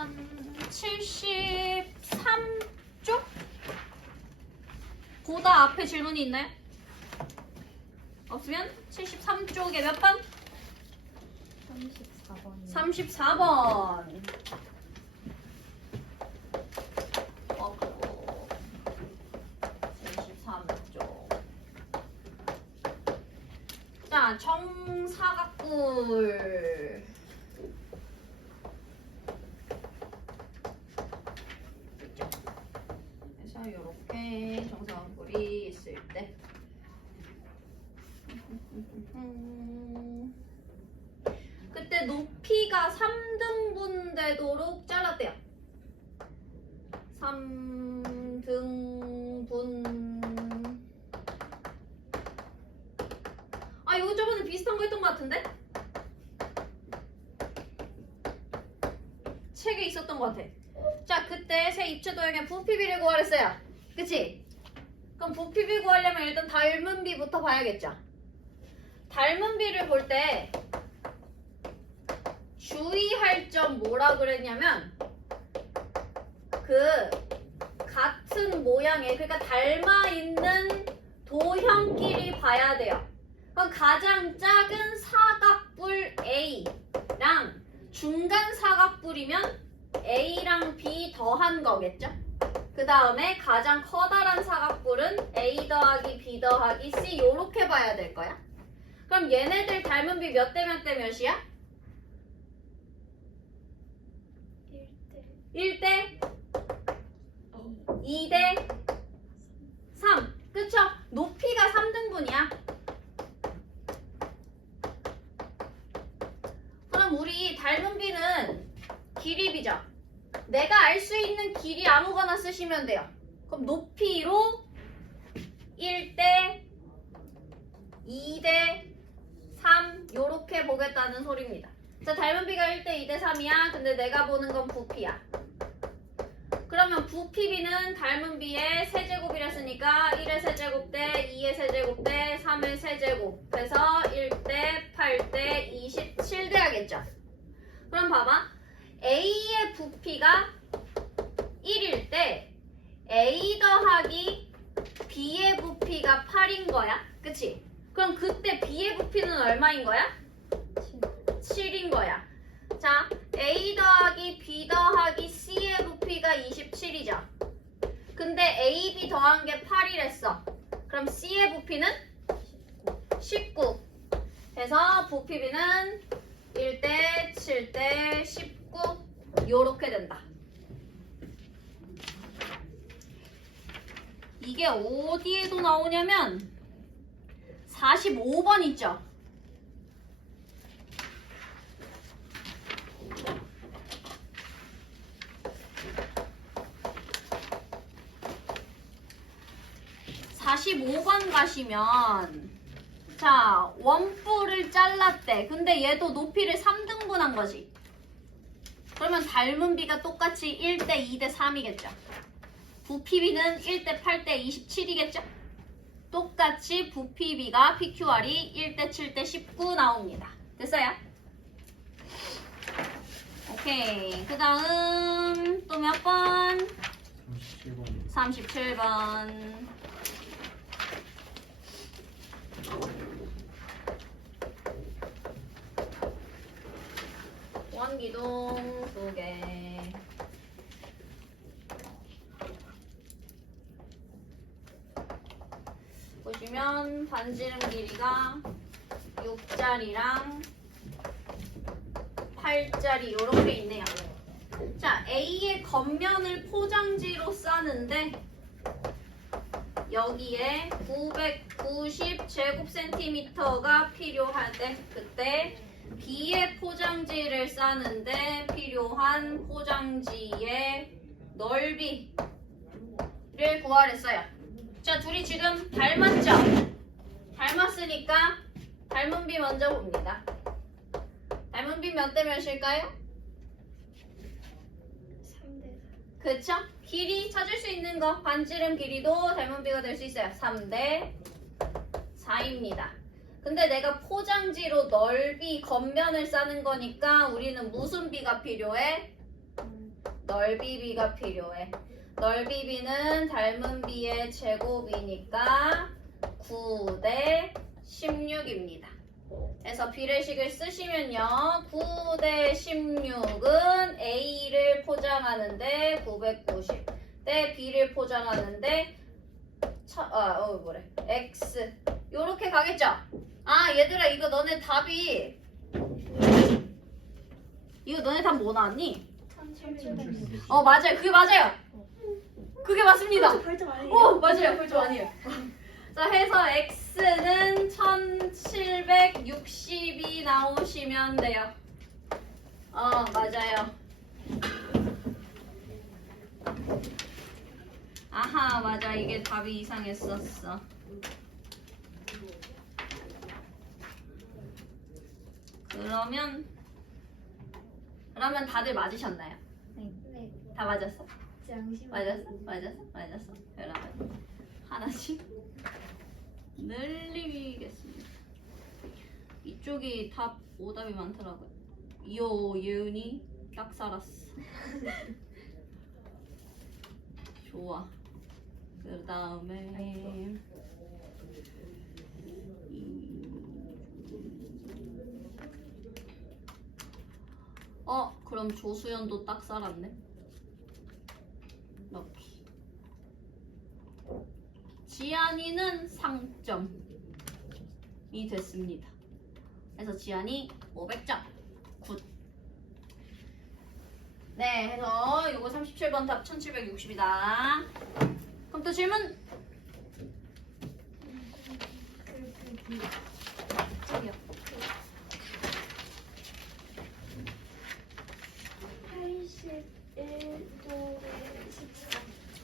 일단 73쪽? 보다 앞에 질문이 있나요? 없으면 73쪽에 몇 번? 34번이요. 34번. 그리고 73쪽. 자, 정사각뿔. 그래서 이렇게 정사각뿔이 있을 때. 그때 높이가 3등분 되도록 잘랐대요. 3등분. 아, 이거 저번에 비슷한 거 했던 것 같은데? 책에 있었던 것 같아. 자, 그때 새 입체 도형의 부피비를 구하랬어요. 그치? 그럼 부피비 구하려면 일단 닮은 비부터 봐야겠죠. 닮은 비를 볼 때 주의할 점 뭐라 그랬냐면 그 같은 모양의 그러니까 닮아 있는 도형끼리 봐야 돼요. 그럼 가장 작은 사각뿔 A랑 중간 사각뿔이면 A랑 B 더한 거겠죠? 그 다음에 가장 커다란 사각뿔은 A 더하기 B 더하기 C 요렇게 봐야 될 거야. 그럼 얘네들 닮은 비 몇 대 몇 대 몇이야? 1대 2대 3. 그쵸? 높이가 3등분이야. 그럼 우리 닮은 비는 길이비죠. 내가 알 수 있는 길이 아무거나 쓰시면 돼요. 그럼 높이로 1대 2대 3 요렇게 보겠다는 소리입니다. 자, 닮은 비가 1대 2대 3이야. 근데 내가 보는 건 부피야. 그러면 부피비는 닮은 비의 세제곱이랬으니까 1의 세제곱 대 2의 세제곱 대 3의 세제곱 해서 1대 8대 27 돼야겠죠. 그럼 봐봐. A의 부피가 1일 때 A 더하기 B의 부피가 8인 거야. 그치? 그럼 그때 B의 부피는 얼마인 거야? 7인 거야. 자, A 더하기 B 더하기 C의 부피가 27이죠. 근데 A, B 더한 게 8이랬어. 그럼 C의 부피는 19. 해서 부피비는 1대 7대 19 요렇게 된다. 이게 어디에도 나오냐면 45번 있죠. (45번) 가시면 자, 원뿔을 잘랐대. 근데 얘도 높이를 3등분한 거지. 그러면 닮은 비가 똑같이 1대 2대 3이겠죠. 부피비는 1대 8대 27이겠죠. 똑같이 부피비가 PQR이 1대 7대 19 나옵니다. 됐어요? 오케이. 그 다음 또 몇 번? 37번. 원기둥 2개. 보시면 반지름 길이가 6짜리랑 8짜리 이렇게 있네요. 자, A의 겉면을 포장지로 싸는데 여기에 990제곱센티미터가 필요할 때 그때 B의 포장지를 싸는데 필요한 포장지의 넓이를 구하랬어요. 자, 둘이 지금 닮았죠? 닮았으니까 닮은 비 먼저 봅니다. 닮은 비 몇 대 몇일까요? 3대 4. 그쵸? 길이 찾을 수 있는 거 반지름 길이도 닮은 비가 될 수 있어요. 3대 4입니다. 근데 내가 포장지로 넓이 겉면을 싸는 거니까 우리는 무슨 비가 필요해? 넓이 b가 필요해. 넓이 b는 닮은 b의 제곱이니까 9 대 16입니다. 그래서 비례식을 쓰시면요. 9 대 16은 A를 포장하는데 990 대 B를 포장하는데 X 요렇게 가겠죠? 아 얘들아 이거 너네 답이 이거 너네 답 뭐 나왔니? 1760. 맞아요. 그게 맞아요. 그게 맞습니다. 벌점 아니에요? 맞아요. 벌점 아니에요. 자 해서 X는 1760이 나오시면 돼요. 맞아요. 아하 맞아 이게 답이 이상했었어. 그러면 다들 맞으셨나요? 네. 다 맞았어? 잠시만요. 맞았어. 그러면 하나씩 늘리겠습니다. 이쪽이 답 오답이 많더라고요. 예은이 딱 살았어. 좋아. 그 다음에 그럼 조수연도 딱 살았네. 럭키. 지안이는 상점이 됐습니다. 그래서 지안이 500점. 굿. 네, 해서 요거 37번 답 1760이다. 그럼 또 질문? 저기요.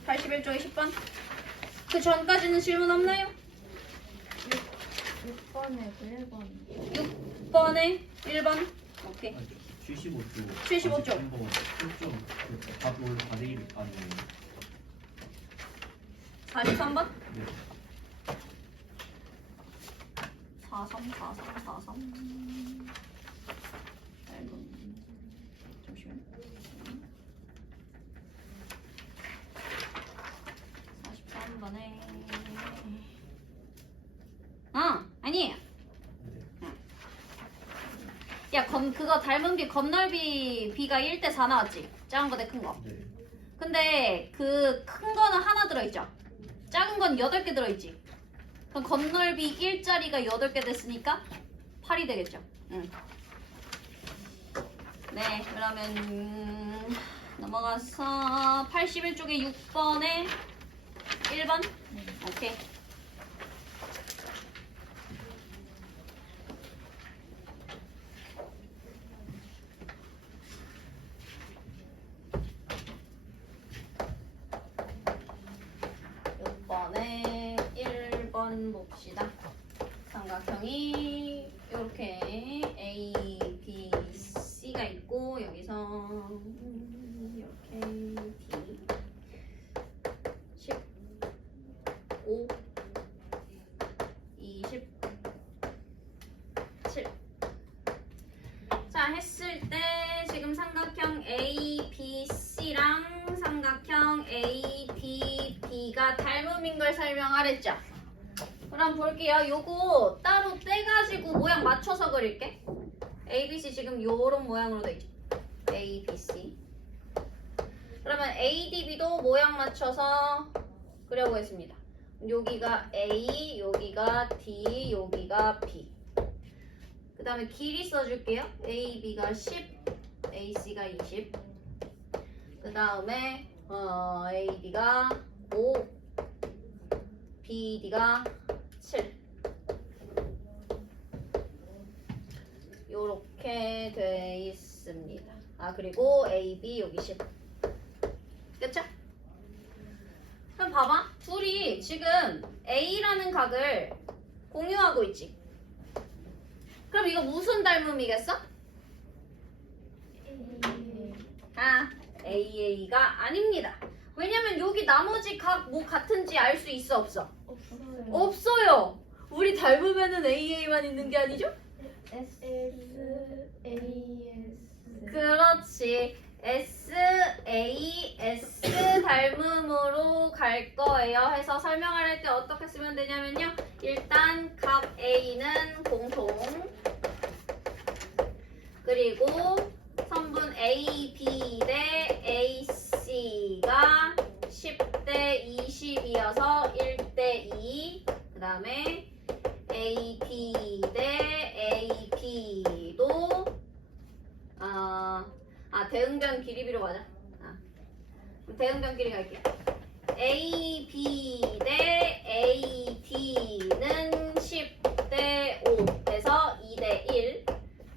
81쪽에 10번. 그 전까지는 질문 없나요? 6번에 그 1번. 6번에 1번. 오케이. 75쪽 75쪽. 43번 1점 답을 받을 아니에요. 43번? 네. 43. 잠시만. 43번에 아니에요. 야, 그거 닮은 비 건널비 B가 1대 4 나왔지? 작은 거 대 큰 거. 네. 근데 그 큰 거는 하나 들어있죠? 작은 건 8개 들어있지? 그럼 건널비 1짜리가 8개 됐으니까 8이 되겠죠? 응. 네, 그러면 넘어가서 81쪽에 6번에 1번? 오케이. 봅시다. 삼각형이 이렇게 A, B, C가 있고 여기서 이렇게 D 15 27 자 했을 때 지금 삼각형 A, B, C랑 삼각형 A, B, B가 닮음인 걸 설명하랬죠? 그럼 볼게요. 요거 따로 떼가지고 모양 맞춰서 그릴게. ABC 지금 요런 모양으로 돼 있죠. ABC. 그러면 ADB도 모양 맞춰서 그려보겠습니다. 여기가 A, 여기가 D, 여기가 B. 그 다음에 길이 써줄게요. AB가 10, AC가 20. 그 다음에 AD가 5, BD가 7 요렇게 돼 있습니다. 그리고 AB 여기 10 그쵸? 그럼 봐봐 둘이 지금 A라는 각을 공유하고 있지. 그럼 이거 무슨 닮음이겠어? AA가 아닙니다. 왜냐면 여기 나머지 각 뭐 같은지 알 수 있어 없어? 없어요. 우리 닮으면은 AA만 있는 게 아니죠? S, AS, 그렇지. S, A, S 닮음으로 갈 거예요. 해서 설명을 할 때 어떻게 쓰면 되냐면요. 일단 값 A는 공통. 그리고 선분 A, B 대 AC가 10대 20이어서 1대 2. 그 다음에 AP 대 AP도 대응변 길이비로 가자. 그럼 대응변 길이 갈게요. AB 대 AD는 10대 5 해서 2대 1.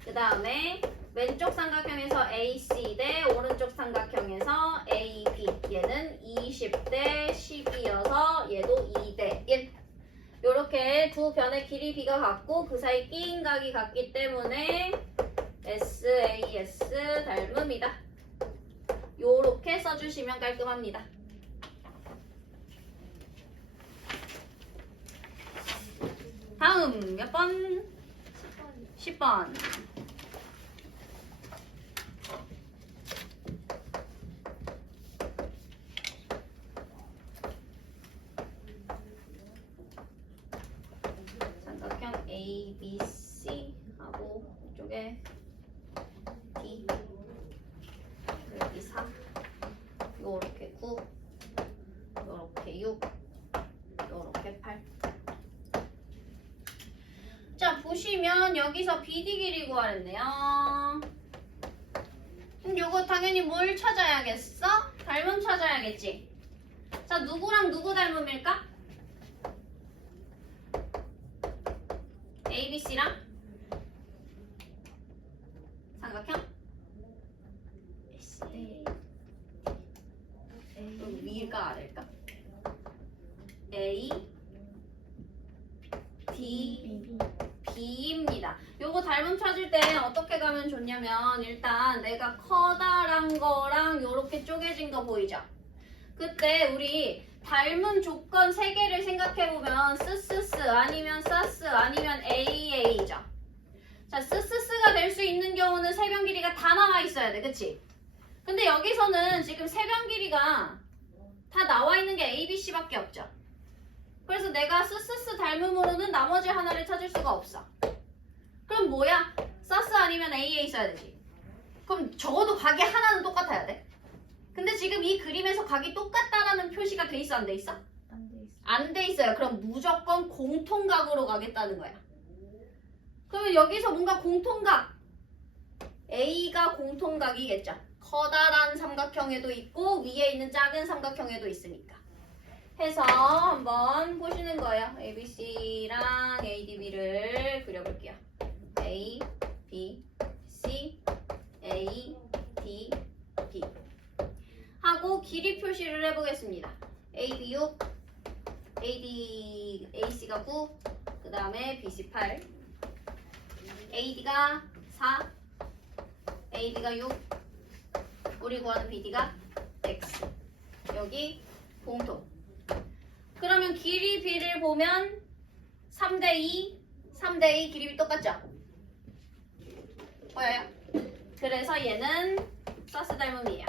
그 다음에 왼쪽 삼각형에서 AC 대 오른쪽 삼각형에서 AB 얘는 20대 10이어서 얘도 2대 1. 요렇게 두 변의 길이 비가 같고 그 사이 끼인 각이 같기 때문에 SAS 닮음이다. 요렇게 써주시면 깔끔합니다. 다음 몇 번? 10번. 삼각형 A, B, C 하고 이쪽에 D 여기 4 요렇게 9 요렇게 6 요렇게 8. 자 보시면 여기서 BD 길이 구하랬네요. 그럼 요거 당연히 뭘 찾아야겠어? 닮음 찾아야겠지. 자 누구랑 누구 닮음일까? ABC랑 삼각형 그럼 위일까 아래일까? A, D, B입니다. 요거 닮음 찾을 때 어떻게 가면 좋냐면 일단 내가 커다란 거랑 요렇게 쪼개진 거 보이죠? 그때 우리 닮은 조건 3개를 생각해보면 스스스 아니면 사스 아니면 AA죠. 자, 스스스가 될 수 있는 경우는 세변 길이가 다 나와 있어야 돼. 그치? 근데 여기서는 지금 세변 길이가 다 나와 있는 게 ABC밖에 없죠. 그래서 내가 스스스 닮음으로는 나머지 하나를 찾을 수가 없어. 그럼 뭐야? 사스 아니면 AA 써야 되지. 그럼 적어도 각이 하나는 똑같아야 돼. 근데 지금 이 그림에서 각이 똑같다라는 표시가 돼 있어 안 돼 있어? 안 돼 있어요. 그럼 무조건 공통각으로 가겠다는 거야. 그러면 여기서 뭔가 공통각 A가 공통각이겠죠. 커다란 삼각형에도 있고 위에 있는 작은 삼각형에도 있으니까. 해서 한번 보시는 거예요. ABC랑 ADB를 그려볼게요. A, B, C, A, D, B 하고 길이 표시를 해보겠습니다. AB 6, AC가 9, 그 다음에 BC 8, AD가 4, AD가 6, 우리 구하는 BD가 X. 여기 공통. 그러면 길이 B를 보면 3대2, 3대2 길이 B 똑같죠? 보여요? 그래서 얘는 사스 닮음이에요.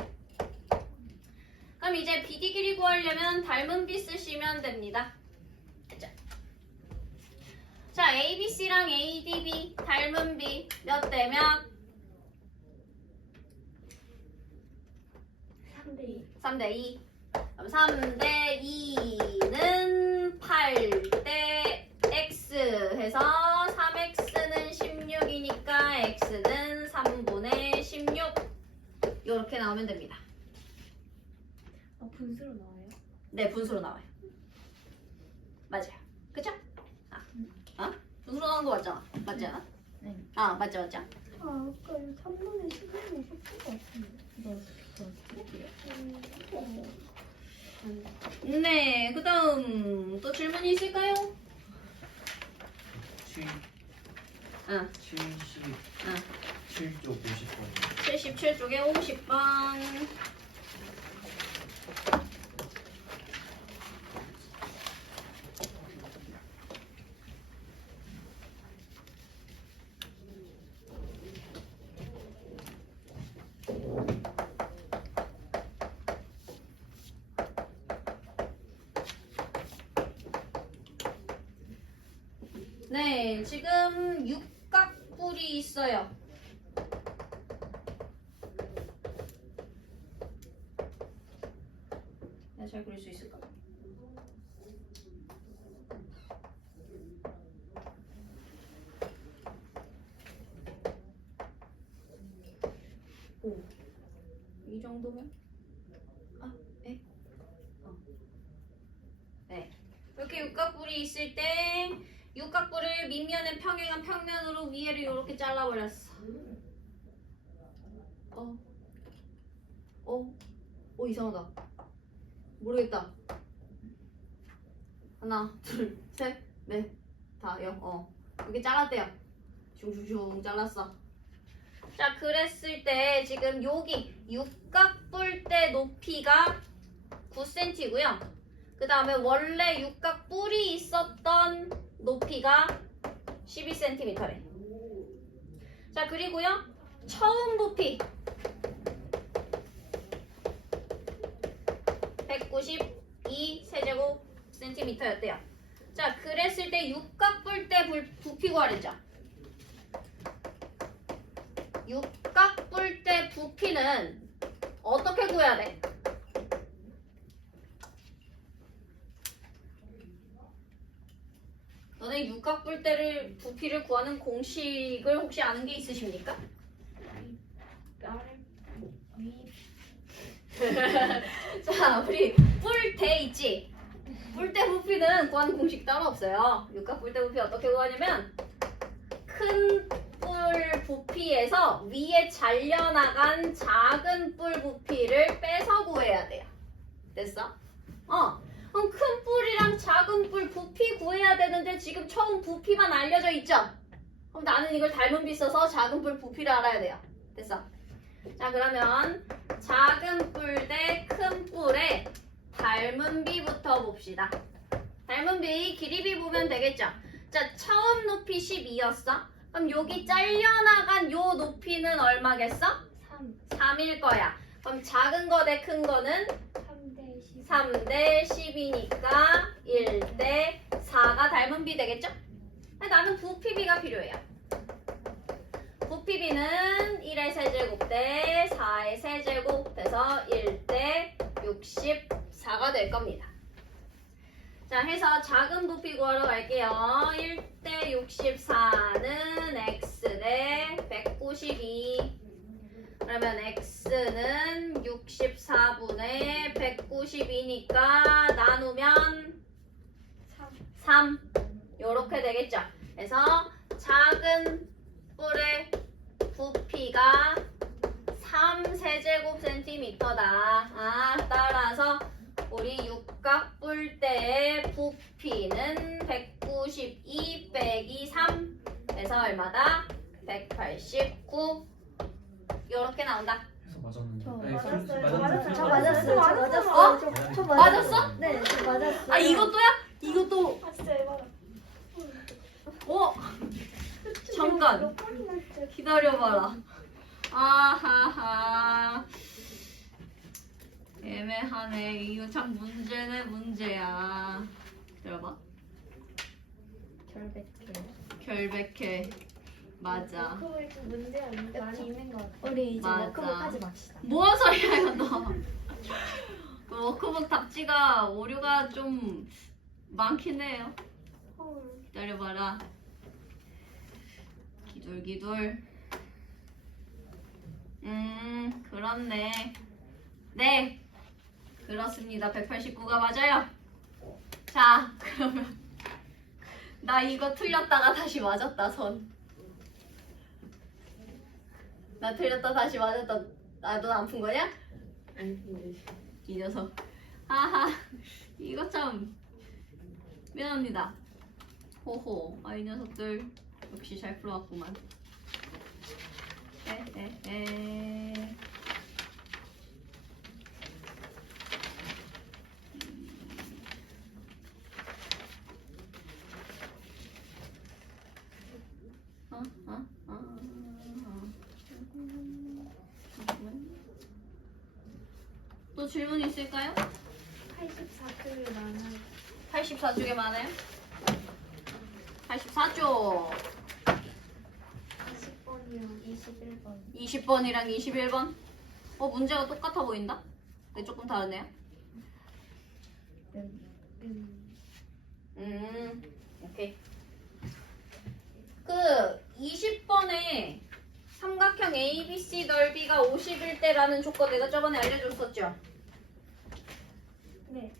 그럼 이제 BD 길이 구하려면 닮은 B 쓰시면 됩니다. 됐죠? 자, ABC랑 ADB 닮은 B 몇 대 몇? 3대 2. 그럼 3대 2는 8대 X 해서 3X는 16이니까 X는 3분의 16 이렇게 나오면 됩니다. 분수로 나와요? 네, 분수로 나와요. 맞아요. 그쵸? 분수로 나오는 거 맞잖아. 맞지 않아? 네. 맞죠. 아까 3분의 11이 섞은 것 같은데. 네, 그 다음 또 질문이 있을까요? 77쪽 50번. 77쪽에 50번. 네, 지금 육각뿔이 있어요. 내가 잘 그릴 수 있을까? 오, 이 정도면? 아, 네? 네. 이렇게 육각뿔이 있을 때 육각뿔을 밑면에 평행한 평면으로 위에를 이렇게 잘라버렸어. 이상하다. 모르겠다. 하나, 둘, 셋, 넷, 다, 이렇게 잘랐대요. 슝슝슝 잘랐어. 자, 그랬을 때 지금 여기 육각뿔대 높이가 9cm고요. 그 다음에 원래 육각뿔이 있었던 높이가 12cm래. 자, 그리고요. 처음 부피 192 세제곱 센티미터였대요. 자, 그랬을 때 육각뿔대 부피 구하랬죠. 육각뿔대 부피는 어떻게 구해야 돼? 너네 육각뿔대를 부피를 구하는 공식을 혹시 아는 게 있으십니까? 자, 우리 뿔대 있지? 뿔대 부피는 구하는 공식 따로 없어요. 육각뿔대 부피 어떻게 구하냐면 큰 뿔 부피에서 위에 잘려나간 작은 뿔 부피를 빼서 구해야 돼요. 됐어? 그럼 큰 뿔이랑 작은 뿔 부피 구해야 되는데 지금 처음 부피만 알려져 있죠? 그럼 나는 이걸 닮은 비 써서 작은 뿔 부피를 알아야 돼요. 됐어? 자, 그러면 작은 뿔 대 큰 뿔의 닮은 비부터 봅시다. 닮은 비, 길이비 보면 되겠죠? 자, 처음 높이 12였어? 그럼 여기 잘려나간 요 높이는 얼마겠어? 3일 거야. 그럼 작은 거 대 큰 거는 3대 10이니까 1대 4가 닮은 비 되겠죠? 나는 부피비가 필요해요. 부피비는 1의 세제곱 대 4의 세제곱 돼서 1대 64가 될 겁니다. 자, 해서 작은 부피 구하러 갈게요. 1대 64는 x 대 192. 그러면 x는 64분의 192니까 나누면 3. 요렇게 되겠죠. 그래서 작은 뿔의 부피가 3세제곱 센티미터다. 따라서 우리 육각뿔대의 부피는 192 빼기 3 해서 얼마다? 189 요렇게 나온다. 그래서 맞았는데. 저 아니, 맞았어요. 저 맞았는데. 맞았어요. 저 맞았어? 네, 저 맞았어요. 아, 이것도야? 이것도 아, 진짜 에바다. 잠깐. 몇 번이나 진짜. 기다려봐라. 아하하. 애매하네. 이거 참 문제네, 문제야. 기다려봐. 결백해. 맞아. 워크북에 좀 문제가 많이 있는 것 같아. 우리 이제 맞아. 워크북 하지 맙시다. 뭔 소리야, 이거 너. 그 워크북 답지가 오류가 좀 많긴 해요. 기다려봐라. 기둘기둘. 그렇네. 네, 그렇습니다. 189가 맞아요. 자, 그러면 나 이거 틀렸다가 다시 맞았다, 선. 나 틀렸다 다시 맞았다. 나도 안 푼 거냐? 이 녀석. 하하, 이거 참 미안합니다. 호호, 이 녀석들 역시 잘 풀어왔구만. 또 질문 있을까요? 84쪽이 많아요. 84쪽에 많아요? 84쪽. 20번이랑 21번. 20번이랑 21번. 문제가 똑같아 보인다? 네, 조금 다르네요. 오케이. 그 20번에 삼각형 ABC 넓이가 51대라는 조건 내가 저번에 알려줬었죠? 네.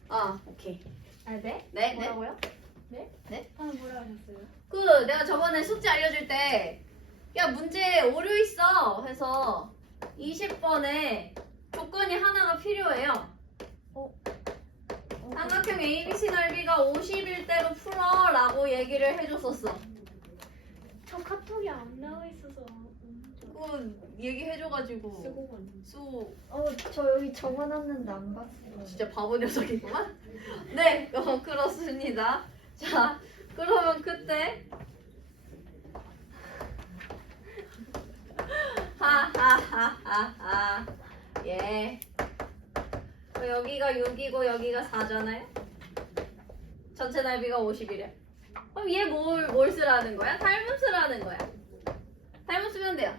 오케이. 아, 네? 네, 뭐라고요? 뭐라 하셨어요? 그 내가 저번에 숙제 알려줄 때 야 문제 오류 있어 해서 20번에 조건이 하나가 필요해요. 삼각형 ABC 넓이가 51대로 풀어라고 얘기를 해줬었어. 저 카톡이 안 나와 있어서 그거 얘기해줘가지고 쓰고 수 저 여기 적어놨는데 안 봤어요. 진짜 바보 녀석이구만. 네, 그렇습니다. 자, 그러면 그때 하하하하하 예. 여기가 6이고 여기가 4잖아요. 전체 넓이가 50이래. 그럼 얘 뭘 쓰라는 거야? 닮음 쓰라는 거야. 닮음 쓰면 돼요.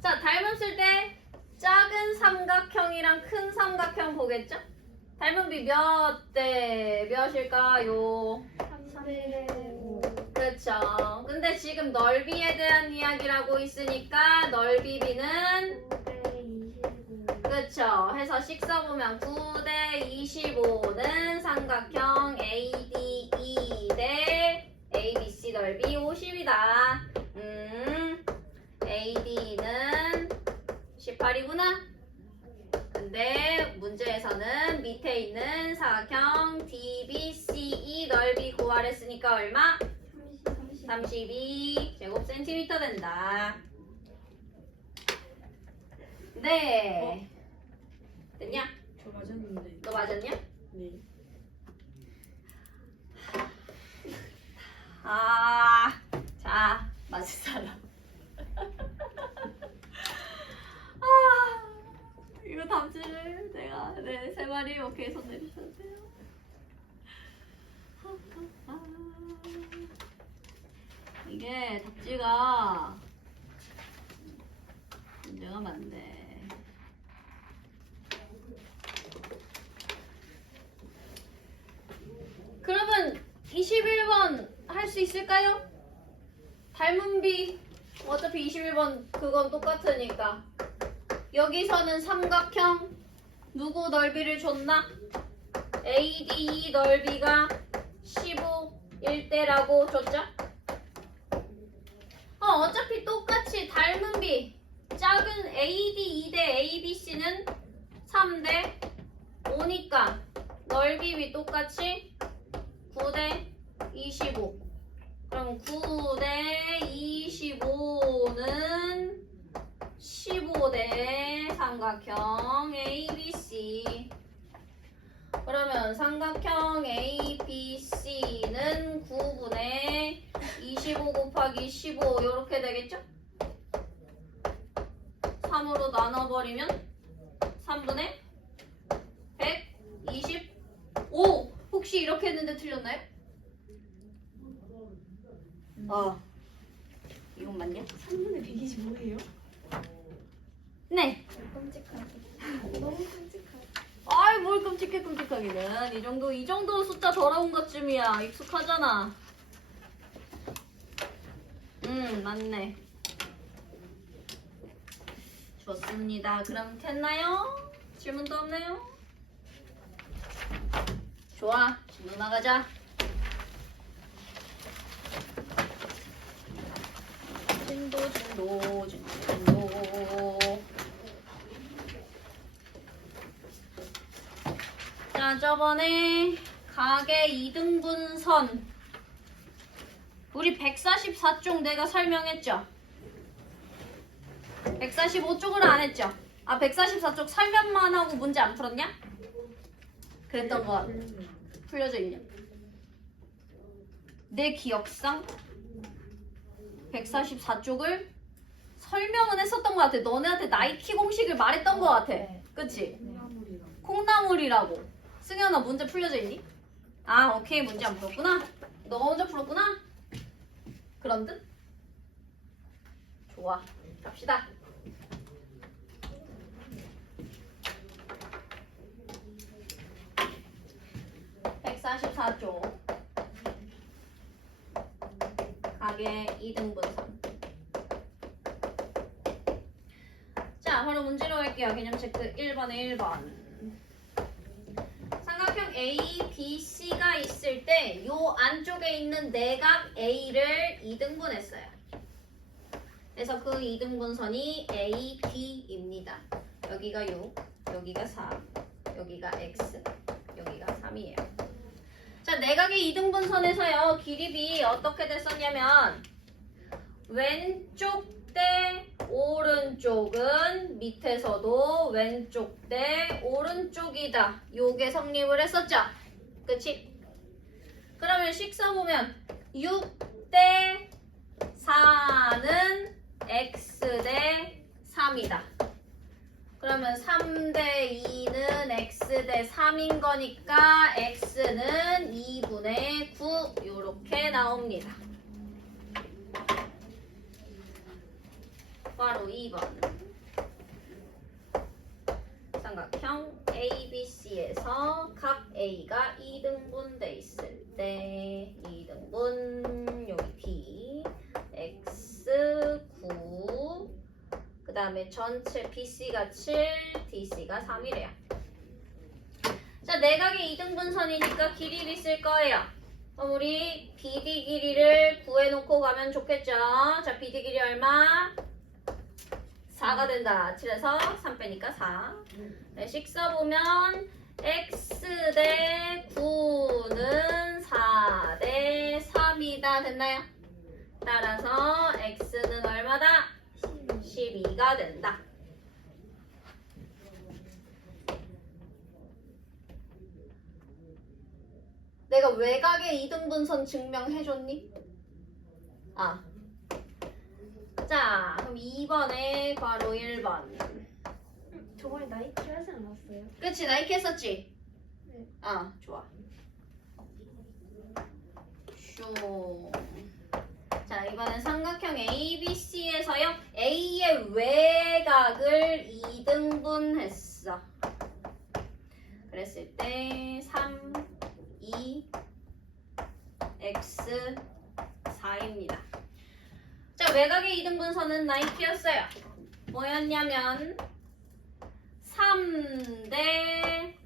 자, 닮음 쓸 때 작은 삼각형이랑 큰 삼각형 보겠죠? 닮음비 몇 대 몇일까요? 3대 5. 그렇죠. 근데 지금 넓이에 대한 이야기라고 있으니까 넓이비는 9대 25. 그렇죠. 해서 식사 보면 9대 25는 삼각형 ADE 대 ABC 넓이 50이다. AD는 18이구나. 근데 문제에서는 밑에 있는 사각형 DBCE 넓이 구하랬으니까 얼마? 32 제곱센티미터 된다. 네. 됐냐? 저 맞았는데. 너 맞았냐? 네. 자, 맞을 사람. 이거 답지를 내가 세 마리 오케이 손 내주셔도 돼요. 이게 답지가 문제가 많네. 그러면 21번 할 수 있을까요? 닮은비 어차피 21번 그건 똑같으니까 여기서는 삼각형 누구 넓이를 줬나? ADE 넓이가 15일대라고 줬죠? 어차피 똑같이 닮은비 작은 ADE 대 ABC는 3대 5니까 넓이비 똑같이 9대 25. 그럼 9대 25는 15대 삼각형 ABC. 그러면 삼각형 ABC는 9분의 25 곱하기 15 이렇게 되겠죠? 3으로 나눠버리면 3분의 125. 혹시 이렇게 했는데 틀렸나요? 이건 맞냐? 3분의 125예요? 네. 끔찍하게. 너무 끔찍하게. 아이 뭘 끔찍하기는 이 정도 숫자 더러운 것쯤이야. 익숙하잖아. 맞네. 좋습니다. 그럼 됐나요? 질문도 없나요? 좋아. 질문 나가자. 진도. 자, 저번에 가계 2등분선 우리 144쪽 내가 설명했죠? 145쪽은 안 했죠? 144쪽 설명만 하고 문제 안 풀었냐? 그랬던 거 풀려져 있냐? 내 기억상 144쪽을 설명은 했었던 것 같아. 너네한테 나이키 공식을 말했던 것 같아. 그치? 콩나물이라고. 승현아 문제 풀려져 있니? 오케이 문제 안 풀었구나. 너가 먼저 풀었구나. 그런 듯? 좋아. 갑시다. (144쪽) 가계 2등분선. 자, 바로 문제로 갈게요. 개념 체크 1번에 1번. 삼각형 ABC가 있을 때 요 안쪽에 있는 내각 A를 2등분했어요. 그래서 그 2등분선이 AB입니다. 여기가 6, 여기가 4, 여기가 X, 여기가 3이에요. 자, 내각의 2등분선에서요. 길이비 어떻게 됐었냐면 왼쪽 대 오른쪽은 밑에서도 왼쪽 대 오른쪽이다. 요게 성립을 했었죠? 그치? 그러면 식 써보면 6 대 4는 X 대 3이다. 그러면 3 대 2는 X 대 3인 거니까 X는 2분의 9 요렇게 나옵니다. 바로 2번. 삼각형 ABC에서 각 A가 2등분돼 있을 때 2등분 여기 B X 9 그 다음에 전체 BC가 7 DC가 3이래요. 자, 내각의 2등분선이니까 길이를 쓸 거예요. 그럼 우리 BD 길이를 구해놓고 가면 좋겠죠. 자, BD 길이 얼마? 4가 된다. 7에서 3 빼니까 4. 네, 식 써보면 X 대 9는 4 대 3이다. 됐나요? 따라서 X는 얼마다? 12가 된다. 내가 외곽의 2등분선 증명해줬니? 아. 자, 그럼 2번에 바로 1번. 저번에 나이키 하지 않았어요? 그치, 나이키 했었지? 네. 아, 좋아. 쇼. 자, 이번엔 삼각형 ABC에서요. A의 외곽을 2등분했어. 그랬을 때 3, 2, X, 4입니다. 자, 외곽의 2등분선은 나이키였어요. 뭐였냐면 3 대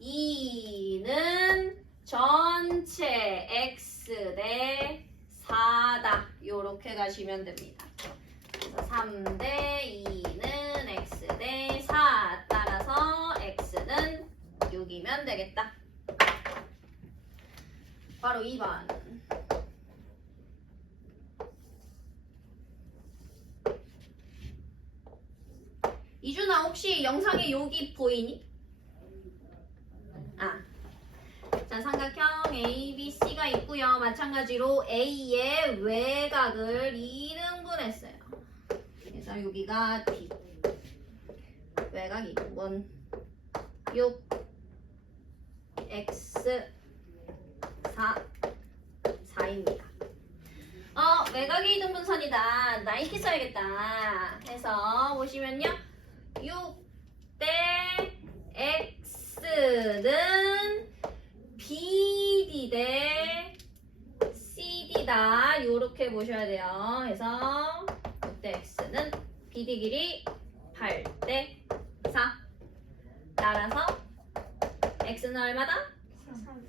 2는 전체 X 대 4다. 요렇게 가시면 됩니다. 그래서 3 대 2는 X 대 4. 따라서 X는 6이면 되겠다. 바로 2번. 이준아, 혹시 영상에 여기 보이니? 아. 자, 삼각형 ABC가 있고요. 마찬가지로 A의 외곽을 2등분했어요. 그래서 여기가 D. 외곽 2등분 6 X 4입니다. 외곽의 2등분선이다. 나이키 써야겠다. 해서 보시면요. 6 대 X는 BD 대 CD다. 요렇게 보셔야 돼요. 그래서 6 대 X는 BD 길이 8 대 4. 따라서 X는 얼마다?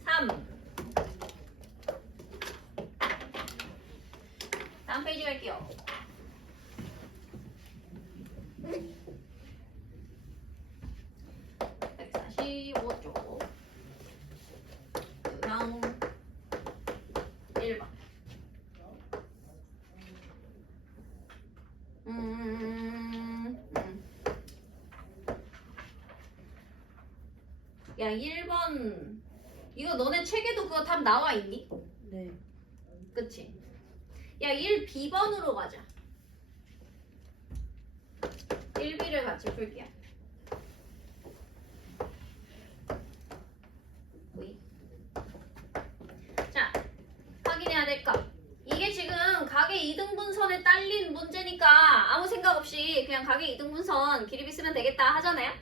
3. 다음 페이지 갈게요. (145쪽) 유형 1번. 야, 1번 이거 너네 책에도 그거 답 나와 있니? 네. 그치? 야, 1B번으로 가자. 1B를 같이 풀게요. 자, 확인해야 될 거. 이게 지금 아무 생각 없이 그냥 가게 이등분선 길이비 쓰면 되겠다 하잖아요.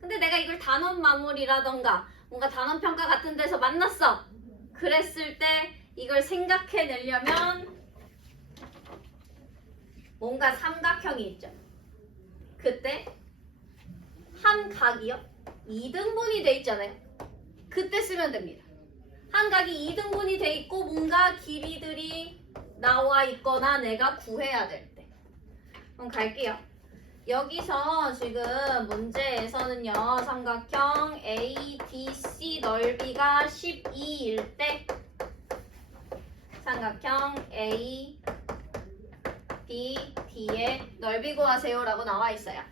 근데 내가 이걸 단원 마무리라던가 뭔가 단원 평가 같은 데서 만났어. 그랬을 때 이걸 생각해내려면 뭔가 삼각형이 있죠. 그때 한 각이요 2등분이 돼 있잖아요. 그때 쓰면 됩니다. 한 각이 2등분이 돼 있고 뭔가 길이들이 나와 있거나 내가 구해야 될 때. 그럼 갈게요. 여기서 지금 문제에서는요. 삼각형 ADC 넓이가 12일 때 삼각형 ABD의 넓이 구하세요 라고 나와 있어요.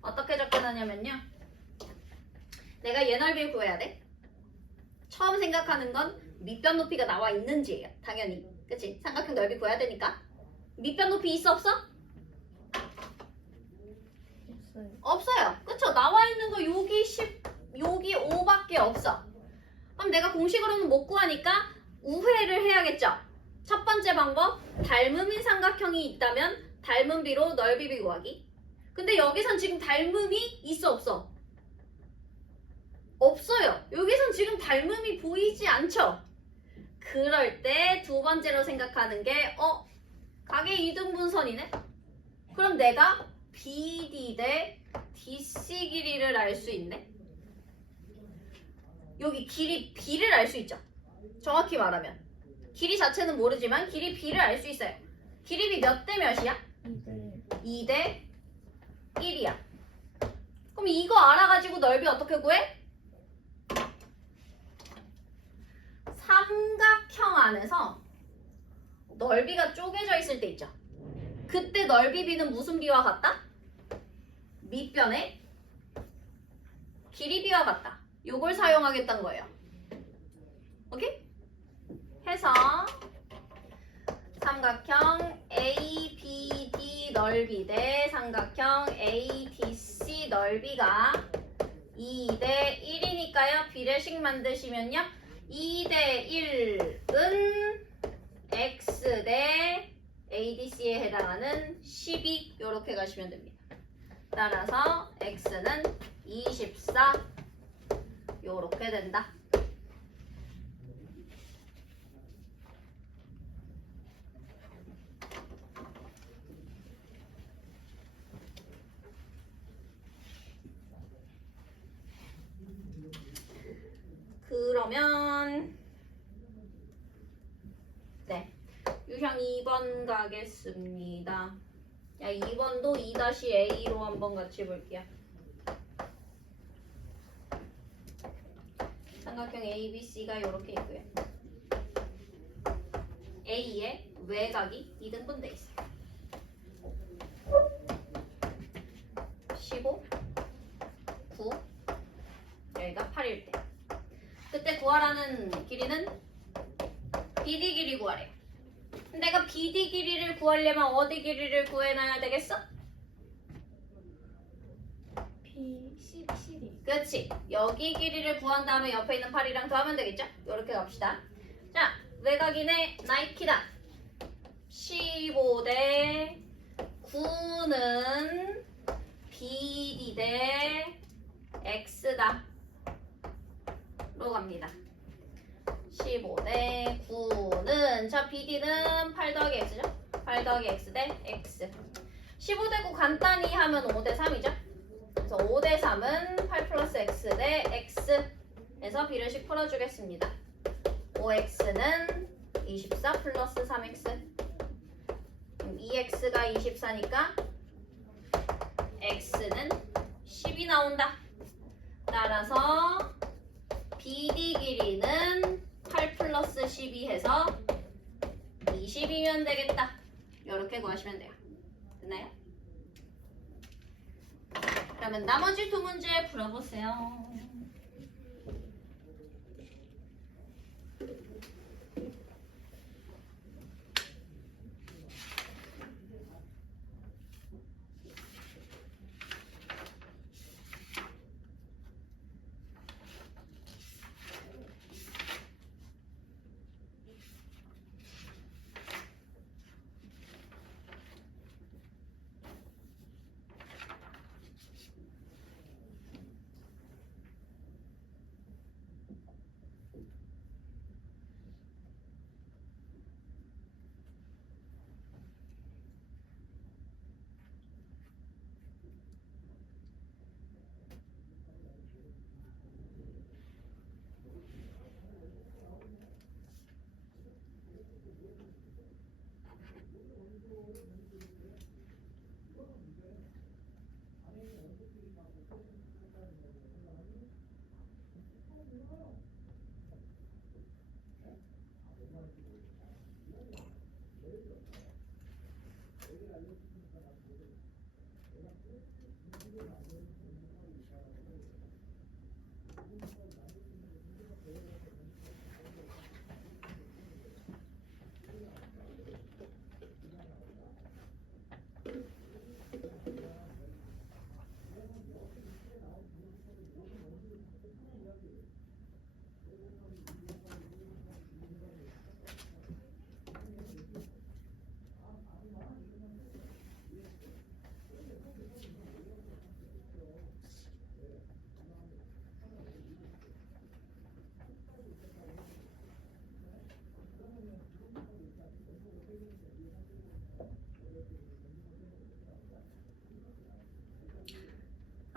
어떻게 접근하냐면요. 내가 얘 넓이를 구해야 돼. 처음 생각하는 건 밑변 높이가 나와 있는지예요. 당연히. 그치? 삼각형 넓이 구해야 되니까. 밑변 높이 있어 없어? 없어요. 없어요. 그쵸? 나와 있는 거 여기 10, 여기 5밖에 없어. 그럼 내가 공식으로는 못 구하니까 우회를 해야겠죠? 첫 번째 방법, 닮음인 삼각형이 있다면 닮음비로 넓이비 구하기. 근데 여기선 지금 닮음이 있어 없어? 없어요. 여기선 지금 닮음이 보이지 않죠? 그럴 때 두 번째로 생각하는 게 가게 이등분선이네? 그럼 내가 BD 대 DC 길이를 알 수 있네? 여기 길이 B를 알 수 있죠? 정확히 말하면 길이 자체는 모르지만 길이 B를 알 수 있어요. 길이 B 몇 대 몇이야? 2 대 1이야. 그럼 이거 알아가지고 넓이 어떻게 구해? 삼각형 안에서 넓이가 쪼개져 있을 때 있죠. 그때 넓이 B는 무슨 B와 같다? 밑변의 길이 B와 같다. 요걸 사용하겠다는 거예요. 오케이? 해서 삼각형 ABD 넓이 대 삼각형 ADC 넓이가 2 대 1이니까요. 비례식 만드시면요. 2 대 1은 X 대 ADC에 해당하는 12 이렇게 가시면 됩니다. 따라서 X는 24 이렇게 된다. 그러면 네, 유형 2번 가겠습니다. 야, 2번도 2-A로 한번 같이 볼게요. 삼각형 ABC가 이렇게 있고요. A의 외곽이 2등분 돼 있어요. 15, 9, 여기가 8일 때. 그때 구하라는 길이는 BD 길이 구하래요. 내가 BD 길이를 구하려면 어디 길이를 구해놔야 되겠어? B12. 그렇지. 여기 길이를 구한 다음에 옆에 있는 8이랑 더하면 되겠죠? 이렇게 갑시다. 자, 외곽인의 나이키다. 15 대 9는 BD 대 X다. 로 갑니다. 15 대 9는 자 BD는 8 더하기 X죠? 8 더하기 X 대 X. 15 대 9 간단히 하면 5 대 3이죠? 그래서 5 대 3은 8 플러스 X 대 X 해서 비례식 풀어주겠습니다. 5X는 24 플러스 3X. 2X가 24니까 X는 10이 나온다. 따라서 BD 길이는 8 플러스 12 해서 20이면 되겠다. 이렇게 구하시면 돼요. 됐나요? 그러면 나머지 두 문제 풀어보세요.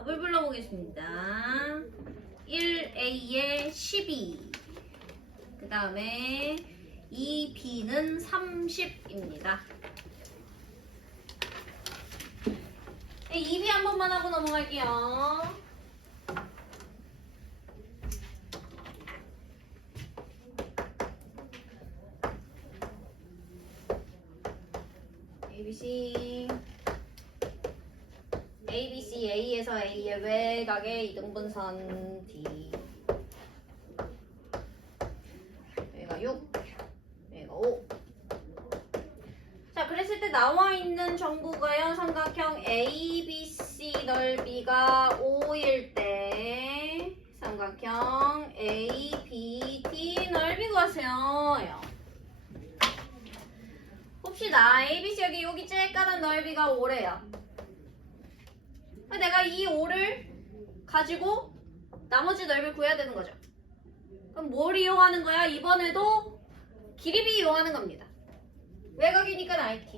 답을 불러보겠습니다. 1A에 12. 그 다음에 2B는 30입니다. 2B 한 번만 하고 넘어갈게요. ABC ABC A에서 A의 외곽의 이등분선 D 여기가 6 여기가 5. 자, 그랬을 때 나와 있는 정보가요, 삼각형 ABC 넓이가 5일 때 삼각형 ABD 넓이 구하세요. 봅시다. ABC 여기 쬐까는 넓이가 5래요. 내가 이 5를 가지고 나머지 넓이를 구해야 되는 거죠. 그럼 뭘 이용하는 거야? 이번에도 길이비 이용하는 겁니다. 외곽이니까 IT.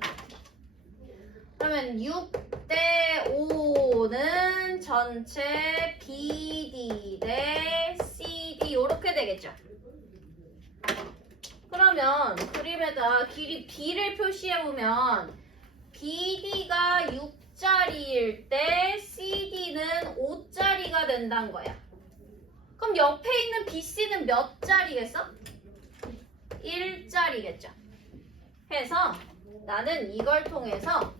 그러면 6대 5는 전체 BD 대 CD 이렇게 되겠죠. 그러면 그림에다 길이 B를 표시해보면 BD가 6짜리일 때 CD는 5짜리가 된다는 거야. 그럼 옆에 있는 BC는 몇 짜리겠어? 1짜리겠죠. 해서 나는 이걸 통해서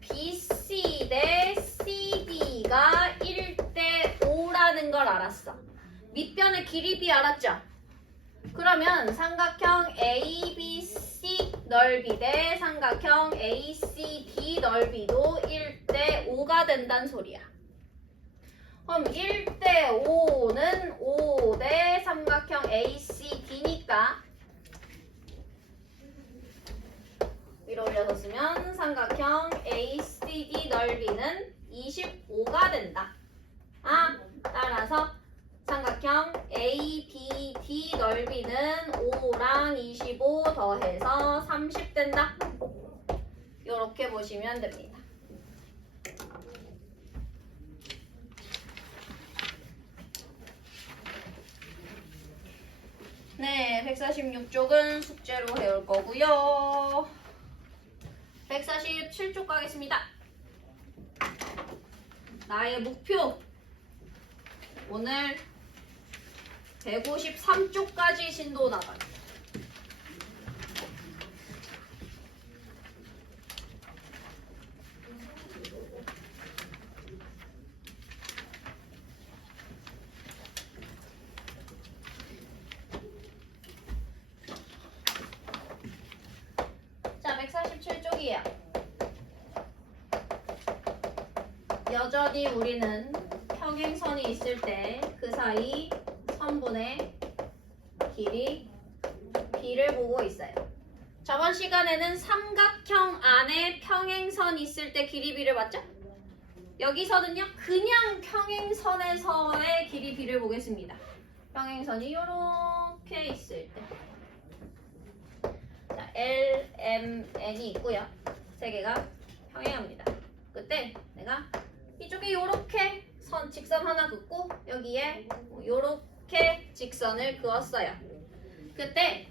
BC 대 CD가 1대 5라는 걸 알았어. 밑변의 길이 B 알았죠? 그러면 삼각형 ABC 넓이 대 삼각형 ACD 넓이도 1대 5가 된다는 소리야. 그럼 1대 5는 5 대 삼각형 ACD니까 위로 올려서 쓰면 삼각형 ACD 넓이는 25가 된다. 따라서 삼각형 ABD 넓이는 5랑 25 더해서 30 된다. 이렇게 보시면 됩니다. 네, 146쪽은 숙제로 해올 거고요. 147쪽 가겠습니다. 나의 목표 오늘 153쪽까지 신도 나가기. 자, 147쪽이에요. 여전히 우리는 평행선이 있을 때 그 사이 선분의 길이 B를 보고 있어요. 저번 시간에는 삼각형 안에 평행선 있을 때 길이 B를 봤죠? 여기서는요, 그냥 평행선에서의 길이 B를 보겠습니다. 평행선이 이렇게 있을 때. 자, L, M, N이 있고요. 세 개가 평행합니다. 그때 내가 이쪽에 이렇게 직선 하나 긋고 여기에 이렇게 직선을 그었어요. 그때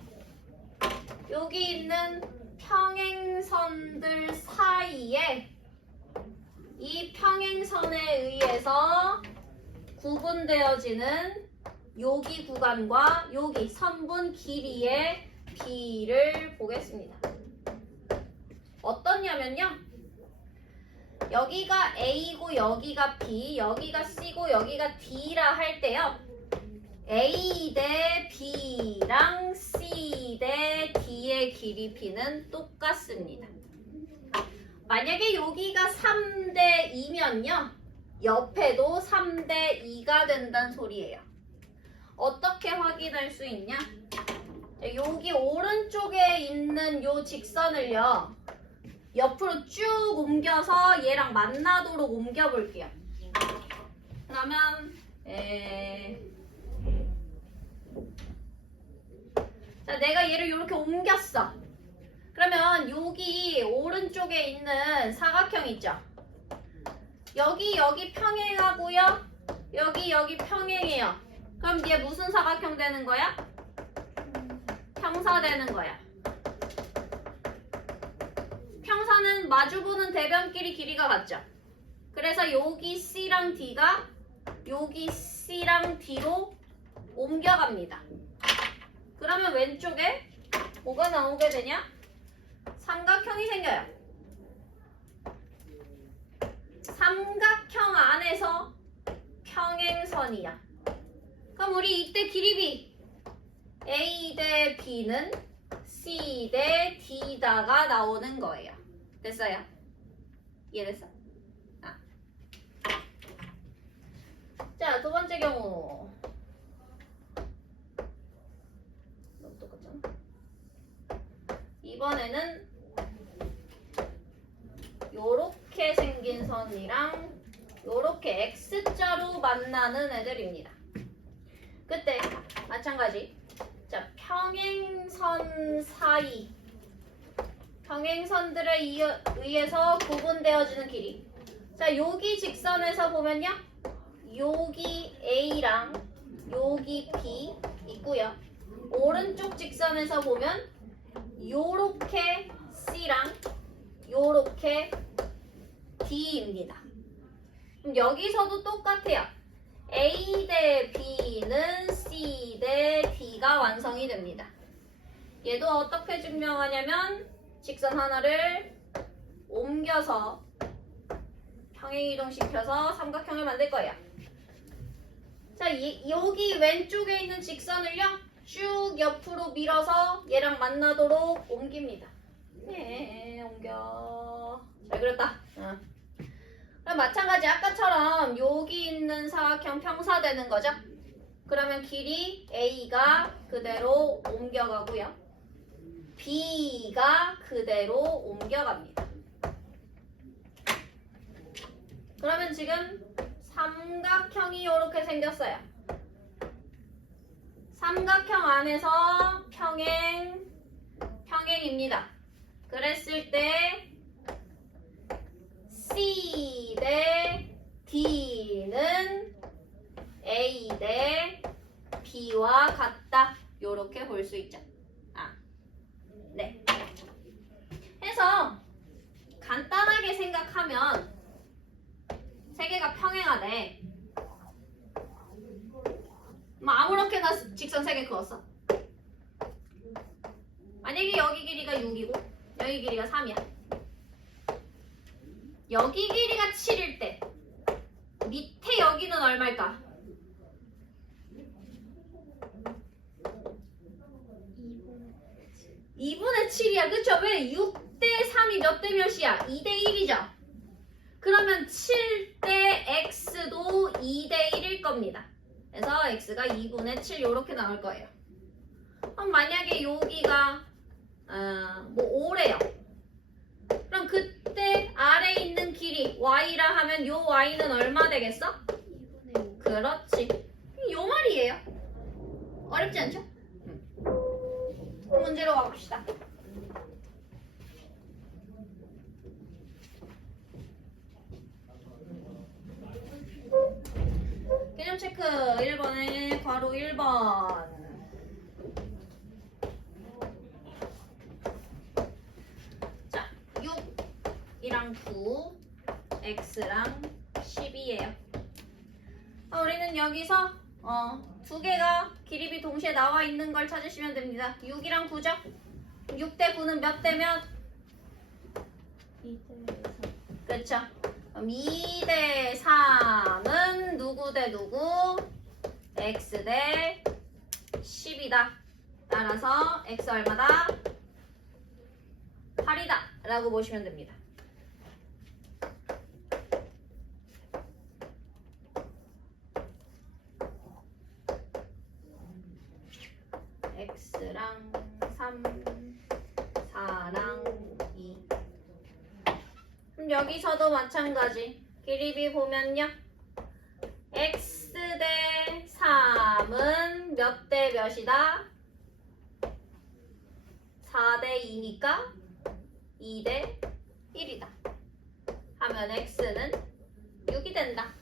여기 있는 평행선들 사이에 이 평행선에 의해서 구분되어지는 여기 구간과 여기 선분 길이의 B를 보겠습니다. 어떻냐면요. 여기가 A고 여기가 B, 여기가 C고 여기가 D라 할 때요. A 대 B랑 C 대 D의 길이 B는 똑같습니다. 만약에 여기가 3대 2면요. 옆에도 3대 2가 된다는 소리예요. 어떻게 확인할 수 있냐? 여기 오른쪽에 있는 요 직선을요. 옆으로 쭉 옮겨서 얘랑 만나도록 옮겨볼게요. 그러면 자, 내가 얘를 이렇게 옮겼어. 그러면 여기 오른쪽에 있는 사각형 있죠? 여기 평행하고요. 여기 평행해요. 그럼 얘 무슨 사각형 되는 거야? 평사 되는 거야. 평사는 마주보는 대변끼리 길이가 같죠? 그래서 여기 C랑 D가 여기 C랑 D로 옮겨갑니다. 그러면 왼쪽에 뭐가 나오게 되냐? 삼각형이 생겨요. 삼각형 안에서 평행선이야. 그럼 우리 이때 길이 B A 대 B는 C 대 D다가 나오는 거예요. 됐어요? 이해됐어? 자, 두 번째 경우. 똑같잖아. 이번에는 요렇게 생긴 선이랑 요렇게 X자로 만나는 애들입니다. 그때 마찬가지. 자, 평행선 사이. 평행선들에 의해서 구분되어지는 길이. 자, 여기 직선에서 보면요. 여기 A랑 여기 B 있고요. 오른쪽 직선에서 보면 요렇게 C랑 요렇게 D입니다. 그럼 여기서도 똑같아요. A 대 B는 C 대 D가 완성이 됩니다. 얘도 어떻게 증명하냐면 직선 하나를 옮겨서 평행이동시켜서 삼각형을 만들 거예요. 자, 여기 왼쪽에 있는 직선을요. 쭉 옆으로 밀어서 얘랑 만나도록 옮깁니다. 네, 옮겨. 잘 그렸다. 그럼 마찬가지 아까처럼 여기 있는 사각형 평사되는 거죠. 그러면 길이 A가 그대로 옮겨가고요. B가 그대로 옮겨갑니다. 그러면 지금 삼각형이 이렇게 생겼어요. 삼각형 안에서 평행입니다. 그랬을 때 C 대 D는 A 대 B와 같다. 요렇게 볼 수 있죠. 네. 해서 간단하게 생각하면 세 개가 평행하대. 아무렇게나 직선 세 개 그었어. 만약에 여기 길이가 6이고 여기 길이가 3이야. 여기 길이가 7일 때 밑에 여기는 얼마일까? 2분의 7이야. 그쵸? 왜 6대 3이 몇 대 몇이야? 2대 1이죠? 그러면 7대 x도 2대 1일 겁니다. 그래서 x가 2분의 7 이렇게 나올 거예요. 그럼 만약에 여기가 5래요. 그럼 그때 아래에 있는 길이 y라 하면 요 y는 얼마 되겠어? 2분의 5. 그렇지. 요 말이에요. 어렵지 않죠? 문제로 가봅시다. 개념 체크 1번에 괄호 1번. 자, 6이랑 9, x랑 12예요. 우리는 여기서 두 개가 길이비 동시에 나와 있는 걸 찾으시면 됩니다. 6이랑 9죠? 6 대 9는 몇 대 몇? 그쵸? 그럼 2대 3은 누구 대 누구? x 대 10이다. 따라서 x 얼마다? 8이다 라고 보시면 됩니다. x랑 3, 4랑 2. 그럼 여기서도 마찬가지. 길이비 보면요. x 대 3은 몇 대 몇이다? 4대 2니까 2대 1이다. 하면 x는 6이 된다.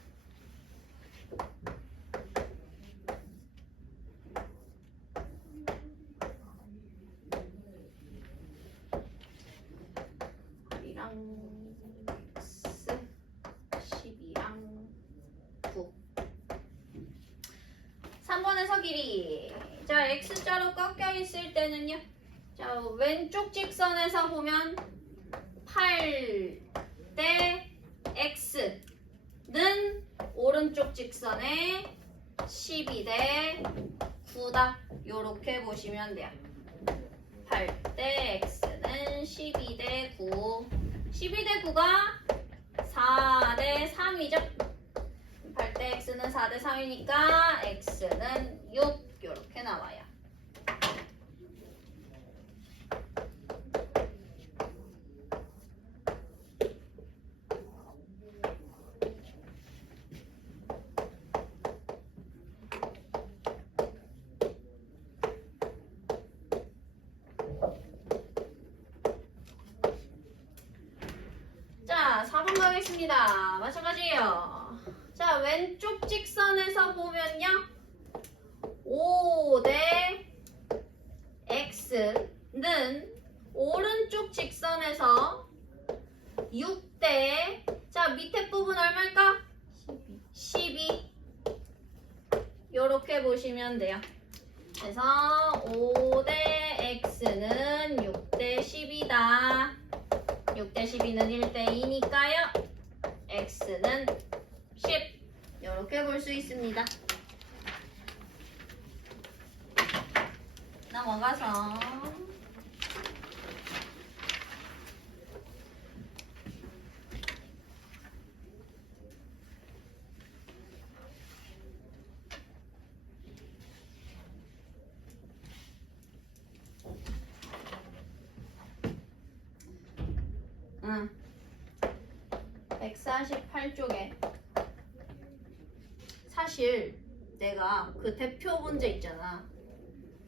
x 12랑 9. 3번에서 길이. 자, x자로 꺾여 있을 때는요. 자, 왼쪽 직선에서 보면 8 대 x는 오른쪽 직선에 12 대 9다. 요렇게 보시면 돼요. 8 대 x는 12 대 9. 12 대 9가 4 대 3이죠. 8 대 x는 4 대 3이니까 x는 6. 요렇게 나와요. 자, 4번 가겠습니다. 마찬가지예요. 자, 왼쪽 직선에서 보면요. 5 대 x는 오른쪽 직선에서 6 대, 자, 밑에 부분 얼마일까? 12. 요렇게 보시면 돼요. 그래서 5 대 x는 6 대 10이다. 6 대 12는 1 대 2니까요. x는 10. 이렇게 볼 수 있습니다. 넘어가서 응. 148쪽에 사실 내가 그 대표 문제 있잖아.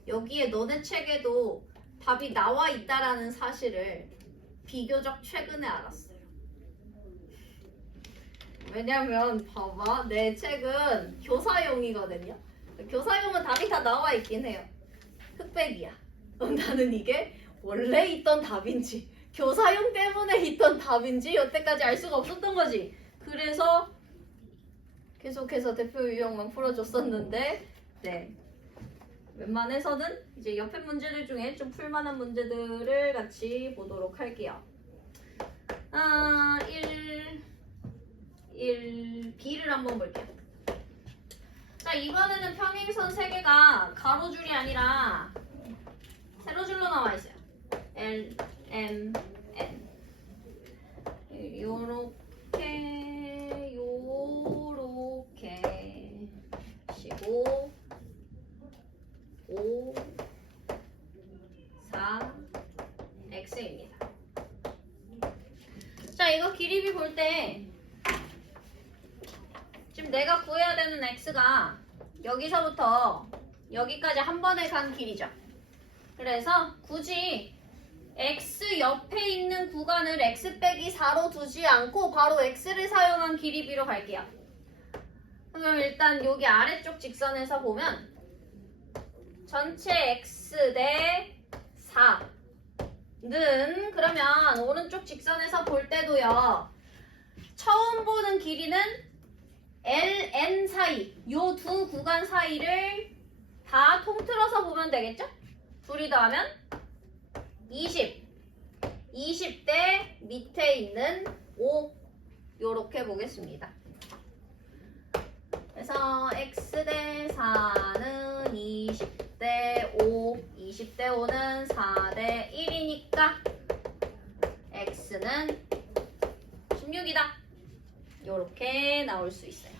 여기에 너네 책에도 답이 나와 있다라는 사실을 비교적 최근에 알았어요. 왜냐면 봐봐, 내 책은 교사용이거든요. 교사용은 답이 다 나와 있긴 해요. 흑백이야. 나는 이게 원래 있던 답인지 교사용 때문에 있던 답인지 여태까지 알 수가 없었던 거지. 그래서 계속해서 대표 유형만 풀어줬었는데, 네, 웬만해서는 이제 옆에 문제들 중에 좀 풀만한 문제들을 같이 보도록 할게요. 1B를 한번 볼게요. 자, 이번에는 평행선 3개가 가로줄이 아니라 세로줄로 나와 있어요. L, M, N. 요렇게 15, 5, 4, X입니다. 자, 이거 길이비 볼 때 지금 내가 구해야 되는 X가 여기서부터 여기까지 한 번에 간 길이죠. 그래서 굳이 X 옆에 있는 구간을 X 빼기 4로 두지 않고 바로 X를 사용한 길이비로 갈게요. 그럼 일단 여기 아래쪽 직선에서 보면 전체 X 대 4는 그러면 오른쪽 직선에서 볼 때도요. 처음 보는 길이는 L, N 사이 요 두 구간 사이를 다 통틀어서 보면 되겠죠? 둘이 더하면 20. 20대 밑에 있는 5 요렇게 보겠습니다. 그래서 x대 4는 20대 5, 20대 5는 4대 1이니까 x는 16이다. 요렇게 나올 수 있어요.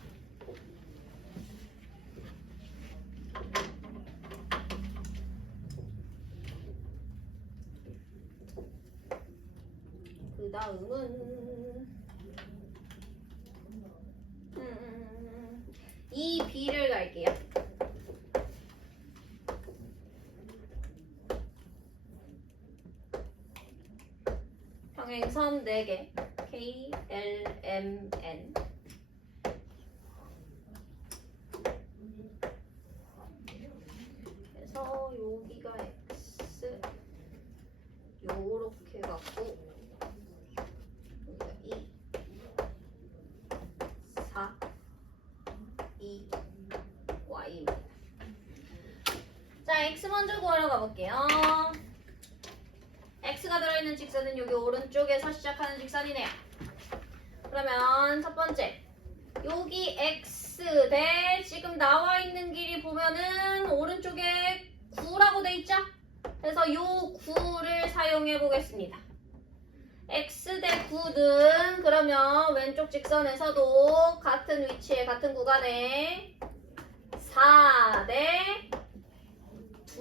그 다음은 이 B를 갈게요. 평행선 4개 K, L, M, N 그래서 여기가 X 요렇게 갖고 여기가 2 4 2 Y입니다. 자, X 먼저 구하러 가볼게요. X가 들어있는 직선은 여기 오른쪽에서 시작하는 직선이네요. 그러면 첫 번째 여기 X 대 지금 나와 있는 길이 보면은 오른쪽에 9라고 돼 있죠? 그래서 요 9를 사용해 보겠습니다. X 대 9는 그러면 왼쪽 직선에서도 같은 위치에 같은 구간에 4 대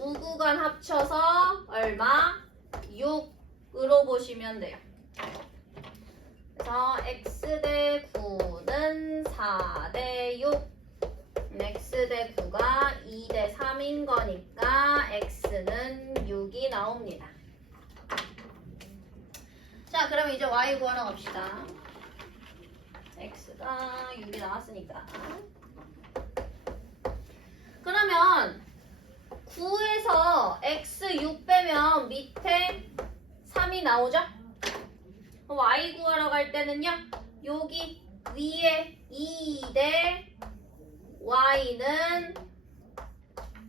두 구간 합쳐서 얼마? 6으로 보시면 돼요. 그래서 x 대 9는 4 대 6, x 대 9가 2 대 3인 거니까 x는 6이 나옵니다. 자, 그럼 이제 y 구하러 갑시다. x가 6이 나왔으니까. 그러면 9에서 x 6 빼면 밑에 3이 나오죠? y 구하러 갈 때는요. 여기 위에 2 대 y는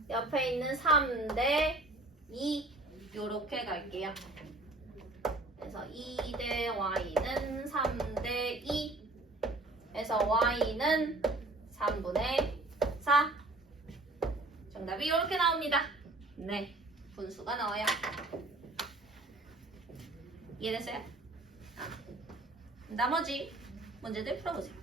옆에 있는 3 대 2 요렇게 갈게요. 그래서 2 대 y는 3 대 2 해서 y는 3분의 4 정답이 이렇게 나옵니다. 네, 분수가 나와요. 이해됐어요? 나머지 문제들 풀어보세요.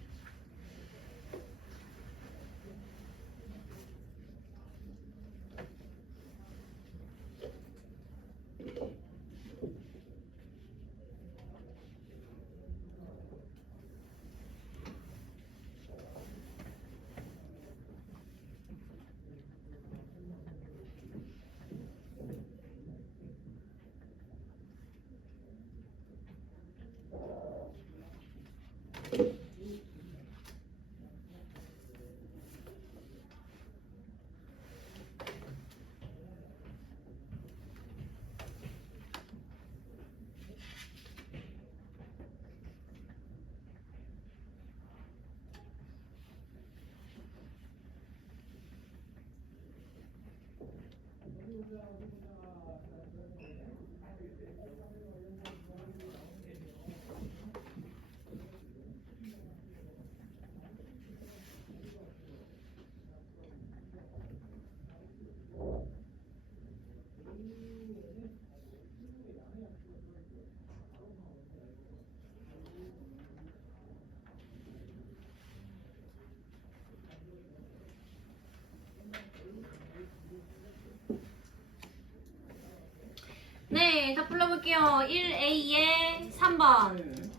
네, 자 불러볼게요. 1A에 3번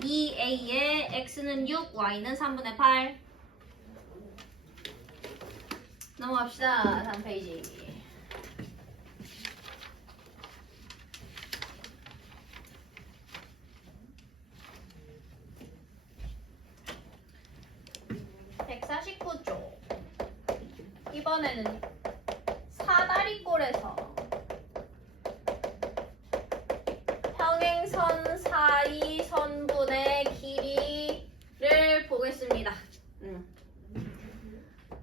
2A에 X는 6, Y는 3분의 8 넘어갑시다. 다음 페이지. (149쪽) 이번에는 사다리꼴에서 평행선 사이 선분의 길이를 보겠습니다.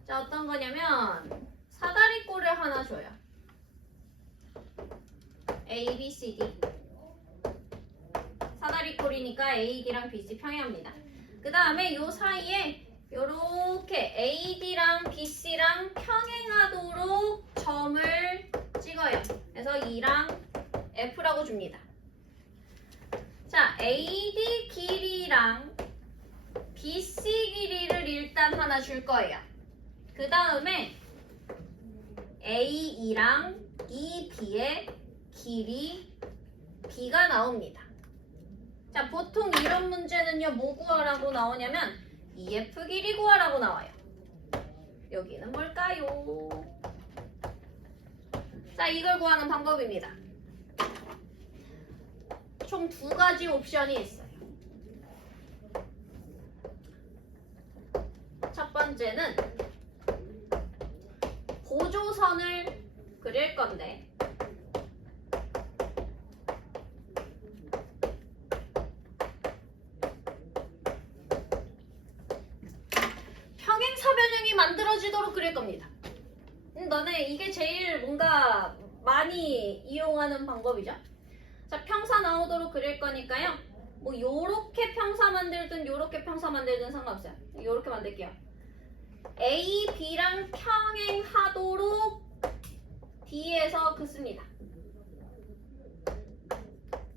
자, 어떤 거냐면 사다리꼴을 하나 줘요. A, B, C, D. AD랑 BC 평행합니다. 그 다음에 요 사이에 요렇게 AD랑 BC랑 평행하도록 점을 찍어요. 그래서 2랑 F라고 줍니다. 자, AD 길이랑 BC 길이를 일단 하나 줄 거예요. 그 다음에 AE랑 EB의 길이 B가 나옵니다. 자, 보통 이런 문제는요, 뭐 구하라고 나오냐면 EF 길이 구하라고 나와요. 여기는 뭘까요? 자, 이걸 구하는 방법입니다. 총 2가지 옵션이 있어요. 첫 번째는 보조선을 그릴 건데 평행사변형이 만들어지도록 그릴 겁니다. 너네 이게 제일 뭔가 많이 이용하는 방법이죠. 자, 평사 나오도록 그릴 거니까요. 뭐 요렇게 평사 만들든 요렇게 평사 만들든 상관없어요. 요렇게 만들게요. A, B랑 평행하도록 D에서 긋습니다.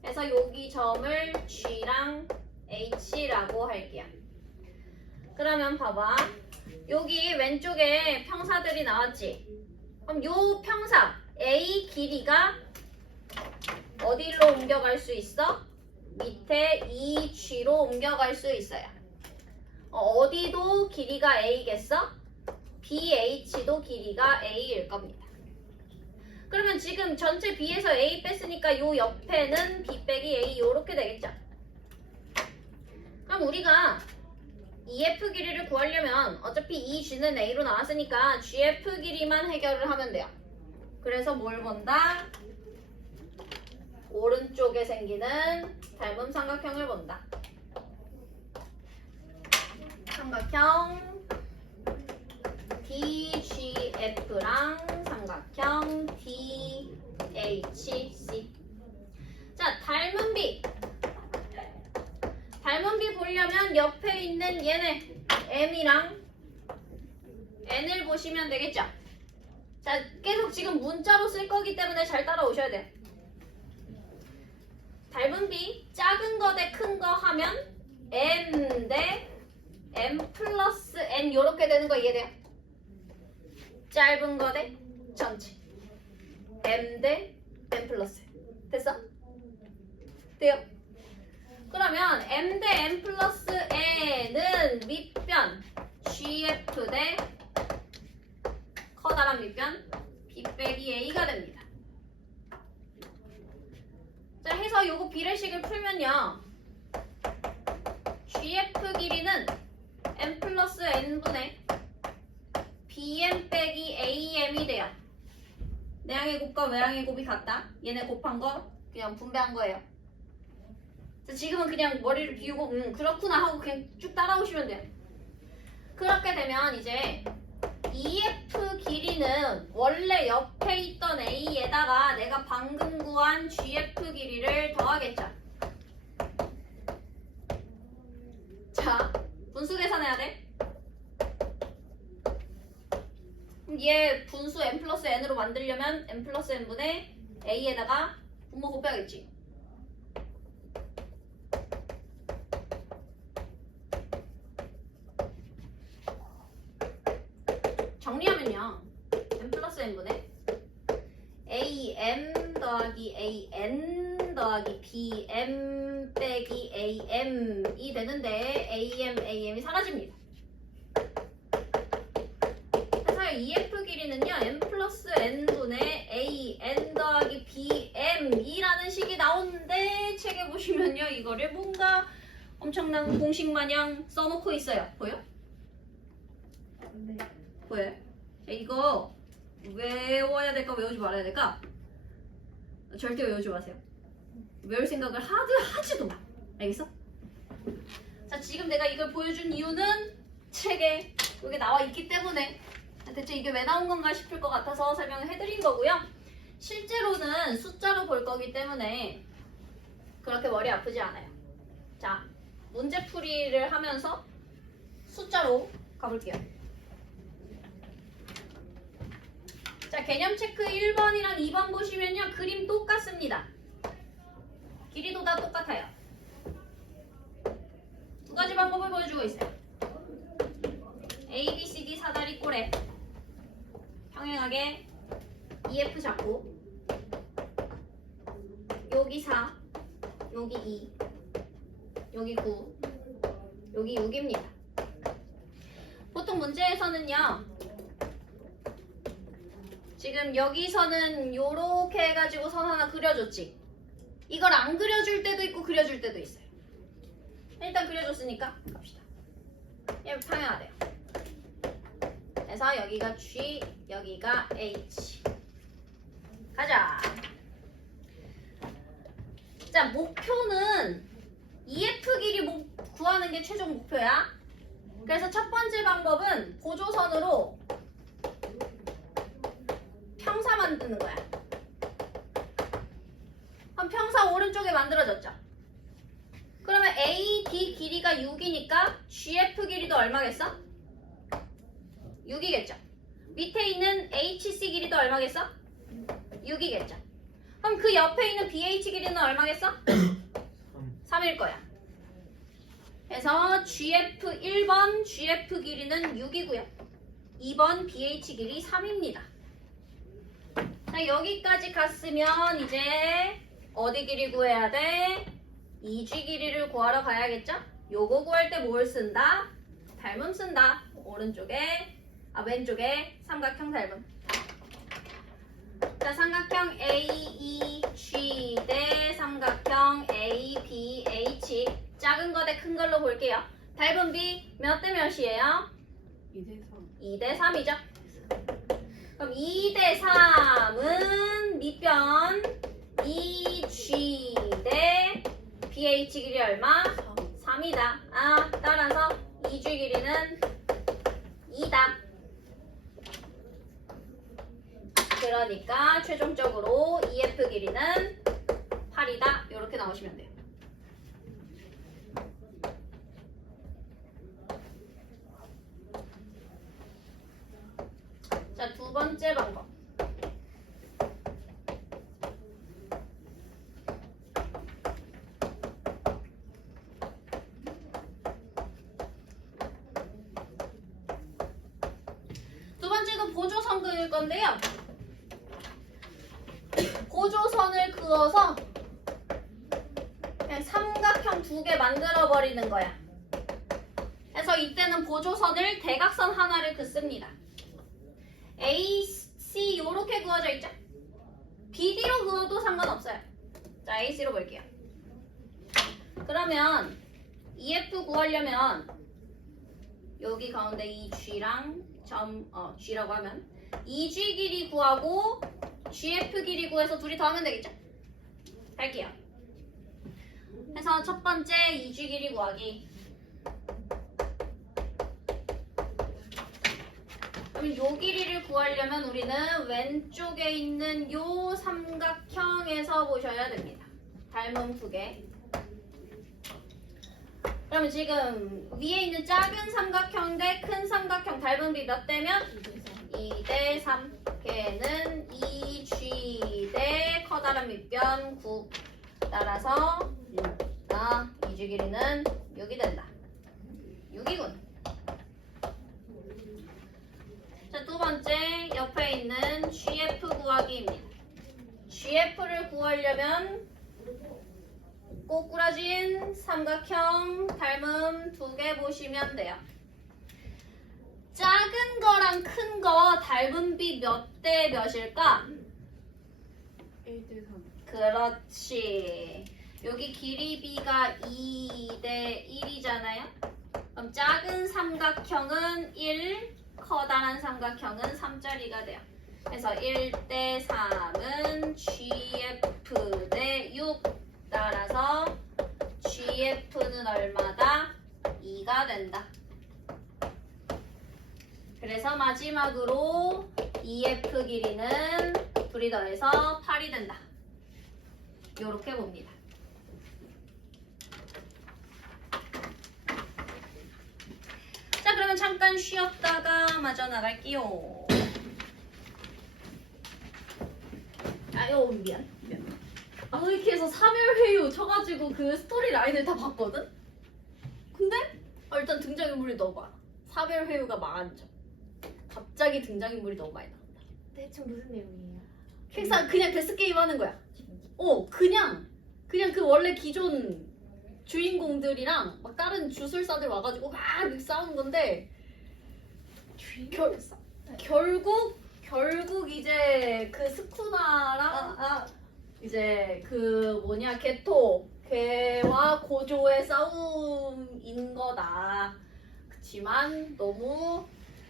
그래서 여기 점을 G랑 H라고 할게요. 그러면 봐봐. 여기 왼쪽에 평사들이 나왔지? 그럼 요 평사 A 길이가 어디로 옮겨갈 수 있어? 밑에 EG로 옮겨갈 수 있어요. 어디도 길이가 A겠어? BH도 길이가 A일 겁니다. 그러면 지금 전체 B에서 A 뺐으니까 요 옆에는 B 빼기 A 요렇게 되겠죠? 그럼 우리가 EF 길이를 구하려면 어차피 EG는 A로 나왔으니까 GF 길이만 해결을 하면 돼요. 그래서 뭘 본다? 오른쪽에 생기는 닮은 삼각형을 본다. 삼각형 DGF랑 삼각형 DHC. 자, 닮은 B. 닮은 B 보려면 옆에 있는 얘네 M이랑 N을 보시면 되겠죠? 자, 계속 지금 문자로 쓸 거기 때문에 잘 따라오셔야 돼요. 닮은 B, 작은 거 대 큰 거 하면 M 대 M 플러스 N 요렇게 되는 거 이해돼요? 짧은 거 대 전체 M 대 M 플러스 됐어? 돼요? 그러면 M 대 M 플러스 N은 밑변 GF 대 커다란 밑변 B 빼기 A가 됩니다. 자, 해서 요거 비례식을 풀면요. GF 길이는 M 플러스 N분의 BM 빼기 AM이 돼요. 내항의 곱과 외항의 곱이 같다. 얘네 곱한 거 그냥 분배한 거예요. 자, 지금은 그냥 머리를 비우고 그렇구나 하고 그냥 쭉 따라오시면 돼요. 그렇게 되면 이제 EF 길이는 원래 옆에 있던 A에다가 내가 방금 구한 GF 길이를 더하겠죠. 자, 분수 계산해야 돼. 그럼 얘 분수 M 플러스 N으로 만들려면 M 플러스 N분의 A에다가 분모 곱해야겠지. 정리하면요. M 플러스 N분의 AM 더하기 AN 더하기 BM 빼기 AM이 되는데 AM이 사라집니다. 그래서 EF 길이는요. M 플러스 N분의 AN 더하기 BM이라는 식이 나오는데 책에 보시면요. 이거를 뭔가 엄청난 공식 마냥 써놓고 있어요. 보여? 네. 보여요? 자, 이거 외워야 될까 외우지 말아야 될까? 절대 외우지 마세요. 외울 생각을 하지도 마. 알겠어? 자, 지금 내가 이걸 보여준 이유는 책에 여기 나와 있기 때문에 대체 이게 왜 나온 건가 싶을 것 같아서 설명을 해드린 거고요. 실제로는 숫자로 볼 거기 때문에 그렇게 머리 아프지 않아요. 자, 문제풀이를 하면서 숫자로 가볼게요. 자, 개념 체크 1번이랑 2번 보시면요. 그림 똑같습니다. 길이도 다 똑같아요. 두 가지 방법을 보여주고 있어요. A, B, C, D 사다리 꼴에 평행하게 EF 잡고 여기 4, 여기 2, 여기 9, 여기 6입니다. 보통 문제에서는요. 지금 여기서는 요렇게 해가지고 선 하나 그려줬지. 이걸 안 그려줄 때도 있고 그려줄 때도 있어요. 일단 그려줬으니까 갑시다. 얘 평행하대요. 그래서 여기가 G, 여기가 H. 가자. 자, 목표는 EF 길이 구하는 게 최종 목표야. 그래서 첫 번째 방법은 보조선으로 평사 만드는 거야. 그럼 평사 오른쪽에 만들어졌죠? 그러면 AD 길이가 6이니까 GF 길이도 얼마겠어? 6이겠죠? 밑에 있는 HC 길이도 얼마겠어? 6이겠죠? 그럼 그 옆에 있는 BH 길이는 얼마겠어? 3일 거야. 그래서 GF 1번 GF 길이는 6이고요. 2번 BH 길이 3입니다. 자, 여기까지 갔으면 이제 어디 길이 구해야 돼? EG 길이를 구하러 가야겠죠? 요거 구할 때 뭘 쓴다? 닮음 쓴다. 왼쪽에 삼각형 닮음. 자, 삼각형 AEG 대 삼각형 ABH. 작은 거 대 큰 걸로 볼게요. 닮음 B 몇 대 몇이에요? 2대 3이죠. 그럼 2대 3은 밑변 EG 대 BH 길이 얼마? 3이다. 따라서 EG 길이는 2다. 그러니까 최종적으로 EF 길이는 8이다. 이렇게 나오시면 돼요. 자, 두 번째 방법. 두 번째도 보조선 그을 건데요. 보조선을 그어서 그냥 삼각형 2개 만들어 버리는 거야. 그래서 이때는 보조선을 대각선 하나를 긋습니다. AC 요렇게 그어져 있죠? BD로 그어도 상관없어요. 자, AC로 볼게요. 그러면 EF 구하려면 여기 가운데 이 G랑 G라고 하면 EG 길이 구하고 GF 길이 구해서 둘이 더하면 되겠죠? 할게요. 그래서 첫 번째 EG 길이 구하기. 그럼 요 길이를 구하려면 우리는 왼쪽에 있는 요 삼각형에서 보셔야 됩니다. 닮음 2개. 그러면 지금 위에 있는 작은 삼각형 대 큰 삼각형 닮음 비 몇 대면? 2대 3. 걔는 2G 대 커다란 밑변 9. 따라서 EG 길이는 6이 된다. 6이군. 자, 두 번째 옆에 있는 GF 구하기입니다. GF를 구하려면 꼬꾸라진 삼각형 닮음 2개 보시면 돼요. 작은 거랑 큰 거 닮음 비 몇 대 몇일까? 1대 3. 그렇지. 여기 길이 B가 2대 1이잖아요. 그럼 작은 삼각형은 1, 커다란 삼각형은 3짜리가 돼요. 그래서 1대 3은 GF 대 6. 따라서 GF는 얼마다? 2가 된다. 그래서 마지막으로 EF 길이는 둘이 더해서 8이 된다. 이렇게 봅니다. 그러면 잠깐 쉬었다가 마저 나갈게요. 아유 미안. 아무리케에서 3일회유 쳐가지고 그 스토리 라인을 다 봤거든? 근데 일단 등장인물이 너무 많아. 3일회유가 망한 점. 갑자기 등장인물이 너무 많이 나온다. 대충 무슨 내용이에요? 그냥 데스게임 하는 거야. 그냥 그 원래 기존 주인공들이랑 막 다른 주술사들 와가지고 막 싸우는 건데 결국 이제 그 스쿠나랑 이제 그 뭐냐 걔와 고조의 싸움인 거다. 그치만 너무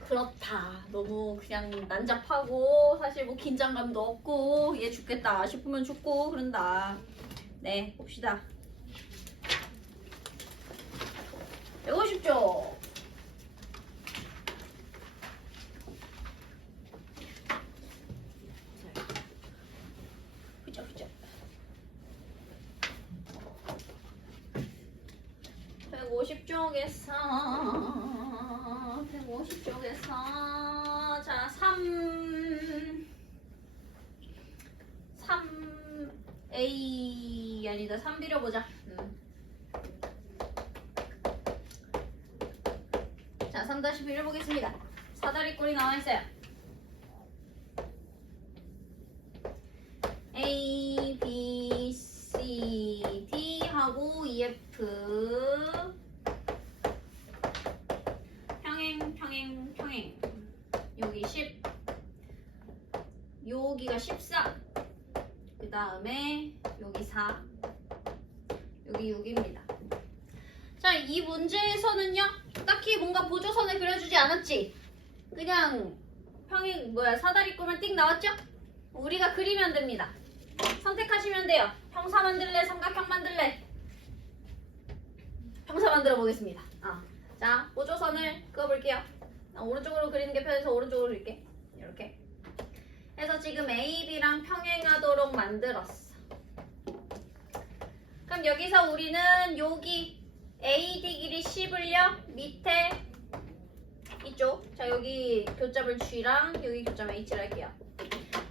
그렇다. 너무 그냥 난잡하고 사실 뭐 긴장감도 없고 얘 죽겠다 싶으면 죽고 그런다. 네, 봅시다. 이거 쉽죠? 후자. 150쪽에서 자 3A 아니다 3 빌어보자. 자 3다시 빌어보겠습니다. 사다리꼴이 나와있어요. A, B, C, D 하고 EF 평행 여기 10 여기가 14 그 다음에 여기 4 여기 6입니다. 자, 이 문제에서는요 딱히 뭔가 보조선을 그려주지 않았지. 그냥 사다리꼴만 띡 나왔죠? 우리가 그리면 됩니다. 선택하시면 돼요. 평사 만들래? 삼각형 만들래? 평사 만들어 보겠습니다. 자, 보조선을 그어볼게요. 오른쪽으로 그리는 게 편해서 오른쪽으로 그릴게. 이렇게 해서 지금 A, B랑 평행하도록 만들었어. 그럼 여기서 우리는 여기 AD 길이 10을요 밑에 이쪽 자 여기 교점을 G랑 여기 교점 H를 할게요.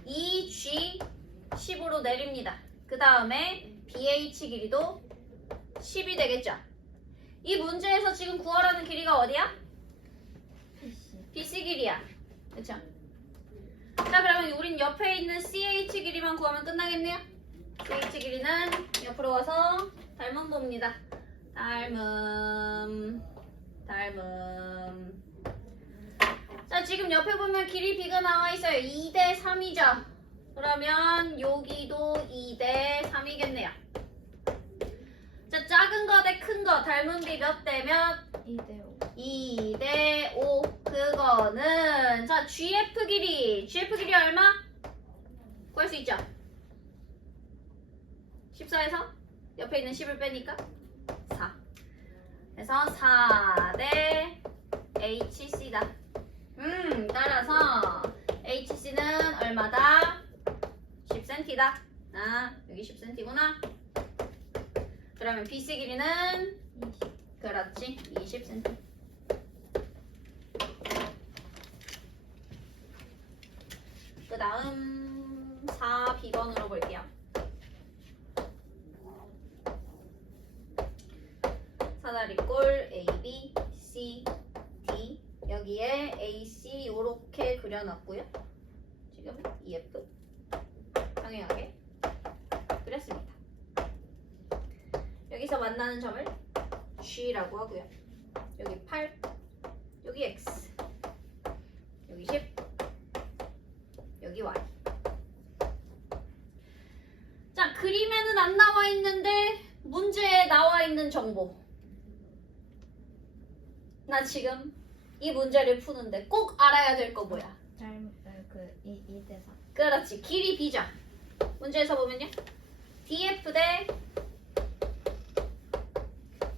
이 G 10으로 내립니다. 그 다음에 BH 길이도 10이 되겠죠. 이 문제에서 지금 구하라는 길이가 어디야? BC 길이야. 그쵸? 자 그러면 우린 옆에 있는 CH 길이만 구하면 끝나겠네요. CH 길이는 옆으로 와서 닮음 봅니다. 닮음 자 지금 옆에 보면 길이 B가 나와 있어요. 2대 3이죠. 그러면 여기도 2대 3이겠네요. 자 작은 거 대 큰 거 닮은 비 몇 대 몇? 2대 5. 2대 5 그거는 자 GF 길이 얼마? 구할 수 있죠? 14에서 옆에 있는 10을 빼니까 4 그래서 4대 HC다. 따라서 HC는 얼마다? 10cm다. 여기 10cm구나. 그러면 BC 길이는 20. 그렇지 20cm. 그 다음 4B번으로 볼게요. 사다리꼴 AB, C, D 여기에 AC 요렇게 그려놨고요. 지금 EF 평행하게 그렸습니다. 여기서 만나는 점을 G라고 하고요. 여기 8, 여기 X, 여기 10, 여기 Y. 자, 그림에는 안 나와 있는데 문제에 나와 있는 정보. 나 지금 이 문제를 푸는데 꼭 알아야 될 거 뭐야? 2대 3. 그렇지, 길이 B죠. 문제에서 보면요. DF 대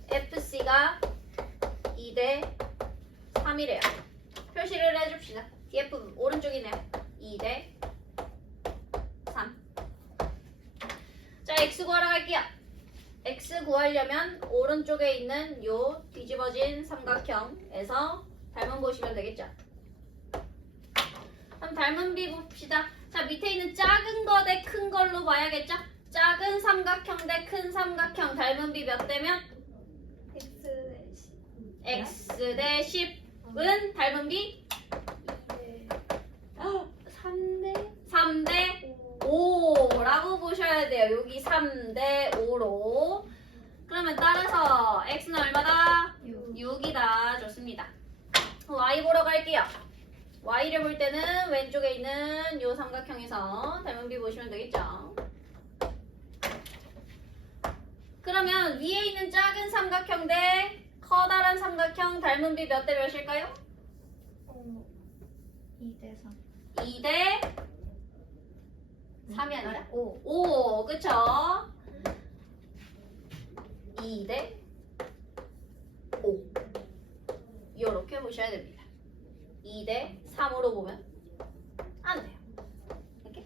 FC가 2대 3이래요. 표시를 해줍시다. DF 오른쪽이네요. 2대 3. 자, X 구하러 갈게요. X 구하려면 오른쪽에 있는 요 뒤집어진 삼각형에서 닮은 보시면 되겠죠? 그럼 닮은 비 봅시다. 자, 밑에 있는 작은 거 대 큰 걸로 봐야겠죠? 작은 삼각형 대 큰 삼각형 닮은 비 몇 대면? X 대 x 대 10은 닮은 비 3대 3대 5. 5라고 보셔야 돼요. 여기 3대 5로. 그러면 따라서 x는 얼마다? 6이다. 좋습니다. y 보러 갈게요. y를 볼 때는 왼쪽에 있는 이 삼각형에서 닮은 비 보시면 되겠죠. 그러면 위에 있는 작은 삼각형 대 커다란 삼각형 닮은 비 몇 대 몇일까요? 2대 3. 2대 3이 아니라 5. 5, 그쵸? 2대 5 이렇게 보셔야 됩니다. 2대 3으로 보면 안 돼요. 이렇게?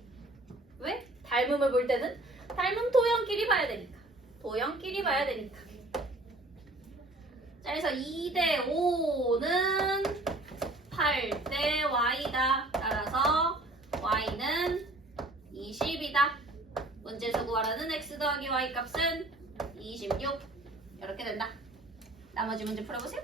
왜? 닮음을 볼 때는 닮음 도형끼리 봐야 되니까. 도형끼리 봐야 되니까. 자, 그래서 2대 5는 8대 y다. 따라서 y는 20이다. 문제에서 구하라는 x 더하기 y 값은 26. 이렇게 된다. 나머지 문제 풀어보세요.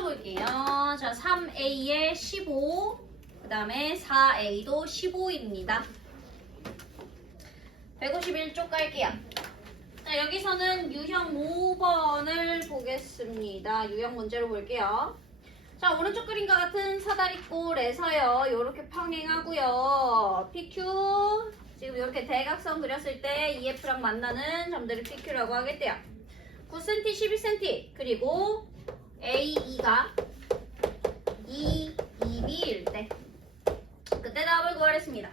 볼게요. 자, 3a에 15, 그 다음에 4a도 15입니다. 151쪽 갈게요. 자, 여기서는 유형 5번을 보겠습니다. 유형 문제로 볼게요. 자, 오른쪽 그림과 같은 사다리꼴에서요. 이렇게 평행하고요. PQ, 지금 이렇게 대각선 그렸을 때 EF랑 만나는 점들을 PQ라고 하겠대요. 9cm, 11cm, 그리고 AE가 2, 2B일 때 그때 답을 구하랬습니다.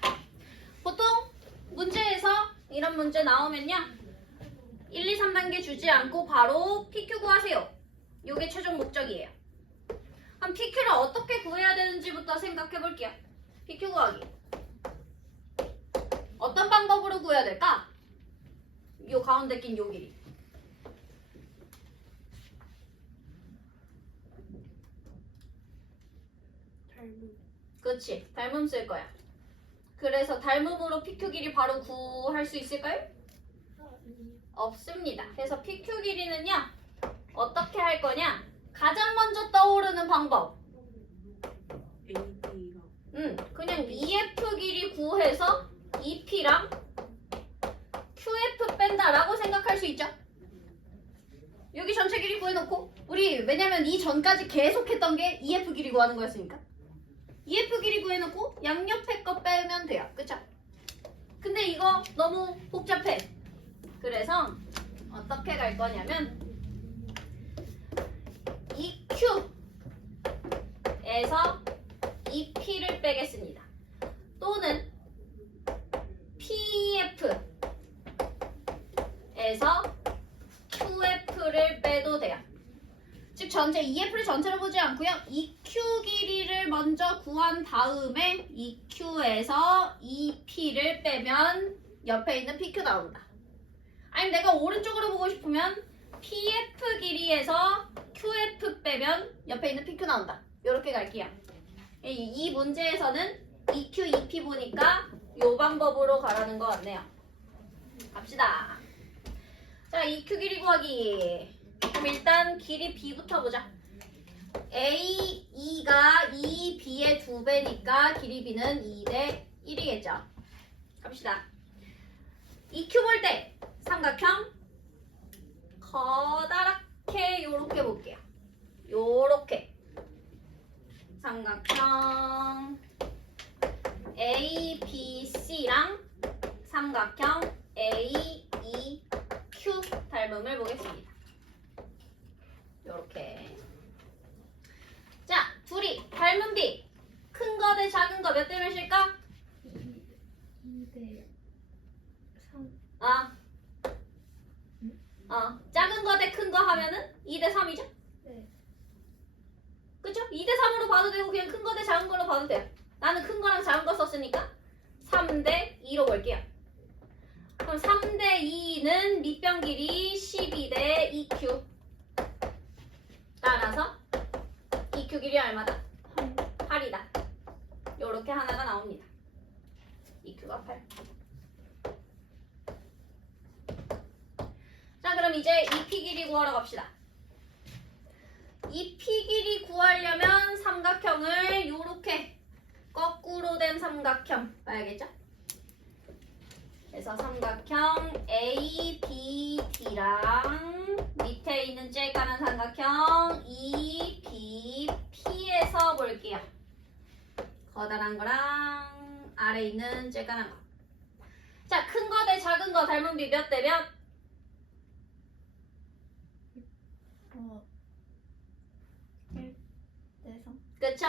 보통 문제에서 이런 문제 나오면요 1, 2, 3단계 주지 않고 바로 PQ 구하세요. 이게 최종 목적이에요. 그럼 PQ를 어떻게 구해야 되는지부터 생각해 볼게요. PQ 구하기 어떤 방법으로 구해야 될까? 요 가운데 낀 요 길이 그렇지. 닮음 쓸 거야. 그래서 닮음으로 PQ 길이 바로 구할 수 있을까요? 없습니다. 그래서 PQ 길이는요. 어떻게 할 거냐? 가장 먼저 떠오르는 방법. 그냥 EF 길이 구해서 EP랑 QF 뺀다라고 생각할 수 있죠. 여기 전체 길이 구해놓고 우리 왜냐면 이 전까지 계속했던 게 EF 길이 구하는 거였으니까 EF 길이 구해놓고 양옆에 거 빼면 돼요. 그쵸? 근데 이거 너무 복잡해. 그래서 어떻게 갈 거냐면 EQ에서 EP를 빼겠습니다. 또는 PF에서 QF를 빼도 돼요. 즉 전체 EF를 전체로 보지 않고요. EQ 길이를 먼저 구한 다음에 EQ에서 EP를 빼면 옆에 있는 PQ 나온다. 아니면 내가 오른쪽으로 보고 싶으면 PF 길이에서 QF 빼면 옆에 있는 PQ 나온다. 이렇게 갈게요. 이 문제에서는 EQ, EP 보니까 이 방법으로 가라는 것 같네요. 갑시다. 자, EQ 길이 구하기. 그럼 일단 길이 B부터 보자. A, 2가 2, B의 2배니까 길이 B는 2대 1이겠죠. 갑시다. EQ 볼 때 삼각형 커다랗게 요렇게 볼게요. 요렇게 삼각형 A, B, C랑 삼각형 A, E, Q 닮음을 보겠습니다. 요렇게. 자, 둘이 닮은 B 큰 거 대 작은 거 몇 대 몇일까? 2대 3. 작은 거 대 큰 거 하면은 2대 3이죠? 네. 그쵸? 2대 3으로 봐도 되고 그냥 큰 거 대 작은 걸로 봐도 돼요. 나는 큰 거랑 작은 거 썼으니까 3대 2로 볼게요. 그럼 3대 2는 밑변 길이 12대 EQ. 따라서 EQ 길이 얼마다? 8이다. 요렇게 하나가 나옵니다. EQ가 8. 자, 그럼 이제 EP 길이 구하러 갑시다. EP 길이 구하려면 삼각형을 요렇게 거꾸로 된 삼각형 봐야겠죠? 그래서 삼각형 ABD랑 밑에 있는 제일 까만 삼각형 EBP에서 볼게요. 커다란 거랑 아래 있는 제일 까만 거. 자, 큰 거 대 작은 거 닮은 비 몇 대 몇? 1대 3. 그쵸?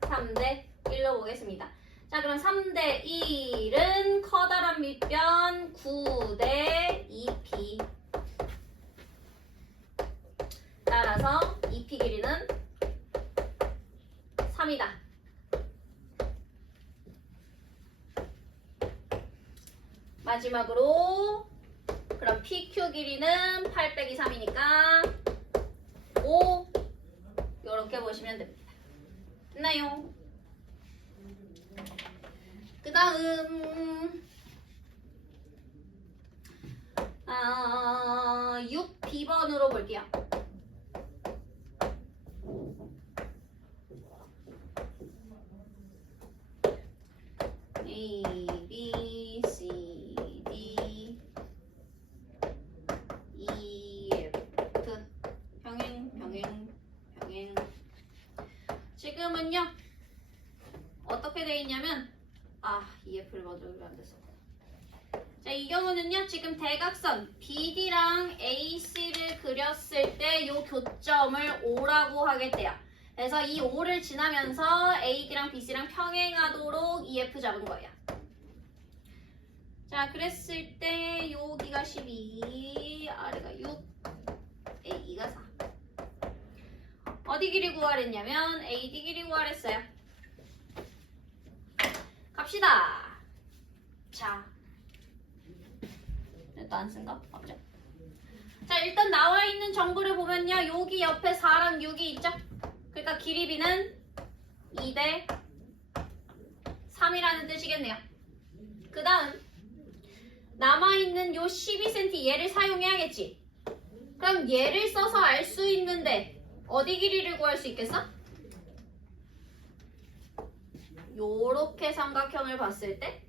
3대 1로 보겠습니다. 자, 그럼 3대 1은 커다란 밑변 9대 2P. 따라서 2P 길이는 3이다. 마지막으로 그럼 PQ 길이는 8 빼기 3이니까 5. 이렇게 보시면 됩니다. 됐나요? 그 다음 6B번으로 볼게요. A, B, C, D, E, F 병행, 병행, 병행. 지금은요 어떻게 돼 있냐면 EF를 먼저 그리면 안 됐어. 자, 이 경우는요 지금 대각선 BD랑 AC를 그렸을 때 이 교점을 O라고 하겠대요. 그래서 이 O를 지나면서 AD랑 BC랑 평행하도록 EF 잡은 거예요. 자, 그랬을 때 여기가 12, 아래가 6, AE가 4. 어디 길이 구하랬냐면 AD 길이 구하랬어요. 갑시다. 자, 또 안 쓴가? 없죠? 자, 일단 나와 있는 정보를 보면요. 여기 옆에 4랑 6이 있죠? 그러니까 길이 B는 2대 3이라는 뜻이겠네요. 그 다음 남아있는 요 12cm 얘를 사용해야겠지. 그럼 얘를 써서 알 수 있는데 어디 길이를 구할 수 있겠어? 요렇게 삼각형을 봤을 때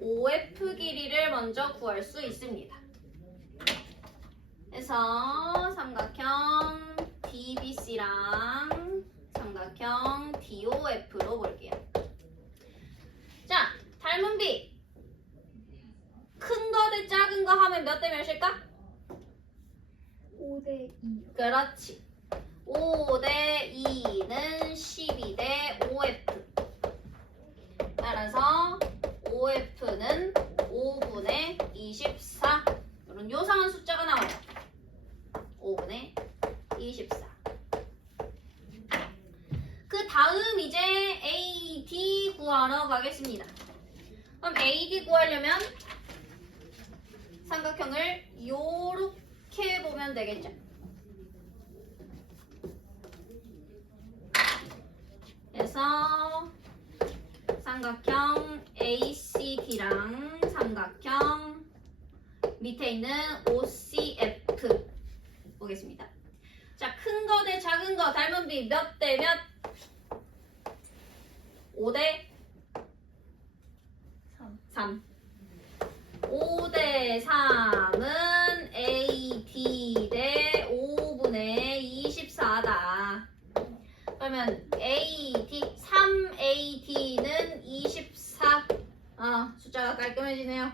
OF 길이를 먼저 구할 수 있습니다. 그래서 삼각형 DBC랑 삼각형 DOF로 볼게요. 자, 닮은 비. 큰 거 대 작은 거 하면 몇 대 몇일까? 5대 2. 그렇지. 5 대 2는 12 대 OF. 따라서 OF는 5분의 24. 이런 요상한 숫자가 나와요. 5분의 24. 그 다음 이제 AD 구하러 가겠습니다. 그럼 AD 구하려면 삼각형을 요렇게 보면 되겠죠. 그래서 삼각형 ACD랑 삼각형 밑에 있는 OCF 보겠습니다. 자, 큰 거 대 작은 거 닮은 비 몇 대 몇? 5대 3. 5대 3은 AD 대 5분의 24다. 그러면 AD, 3AD는 24. 숫자가 깔끔해지네요.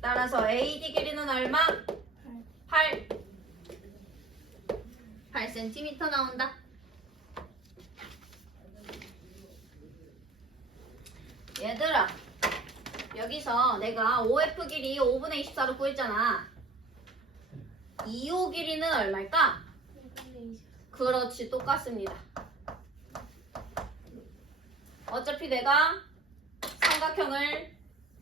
따라서 AD 길이는 얼마? 8. 8cm 나온다. 얘들아, 여기서 내가 OF 길이 5분의 24로 구했잖아. 2호 길이는 얼마일까? 5분의 24. 그렇지, 똑같습니다. 어차피 내가 삼각형을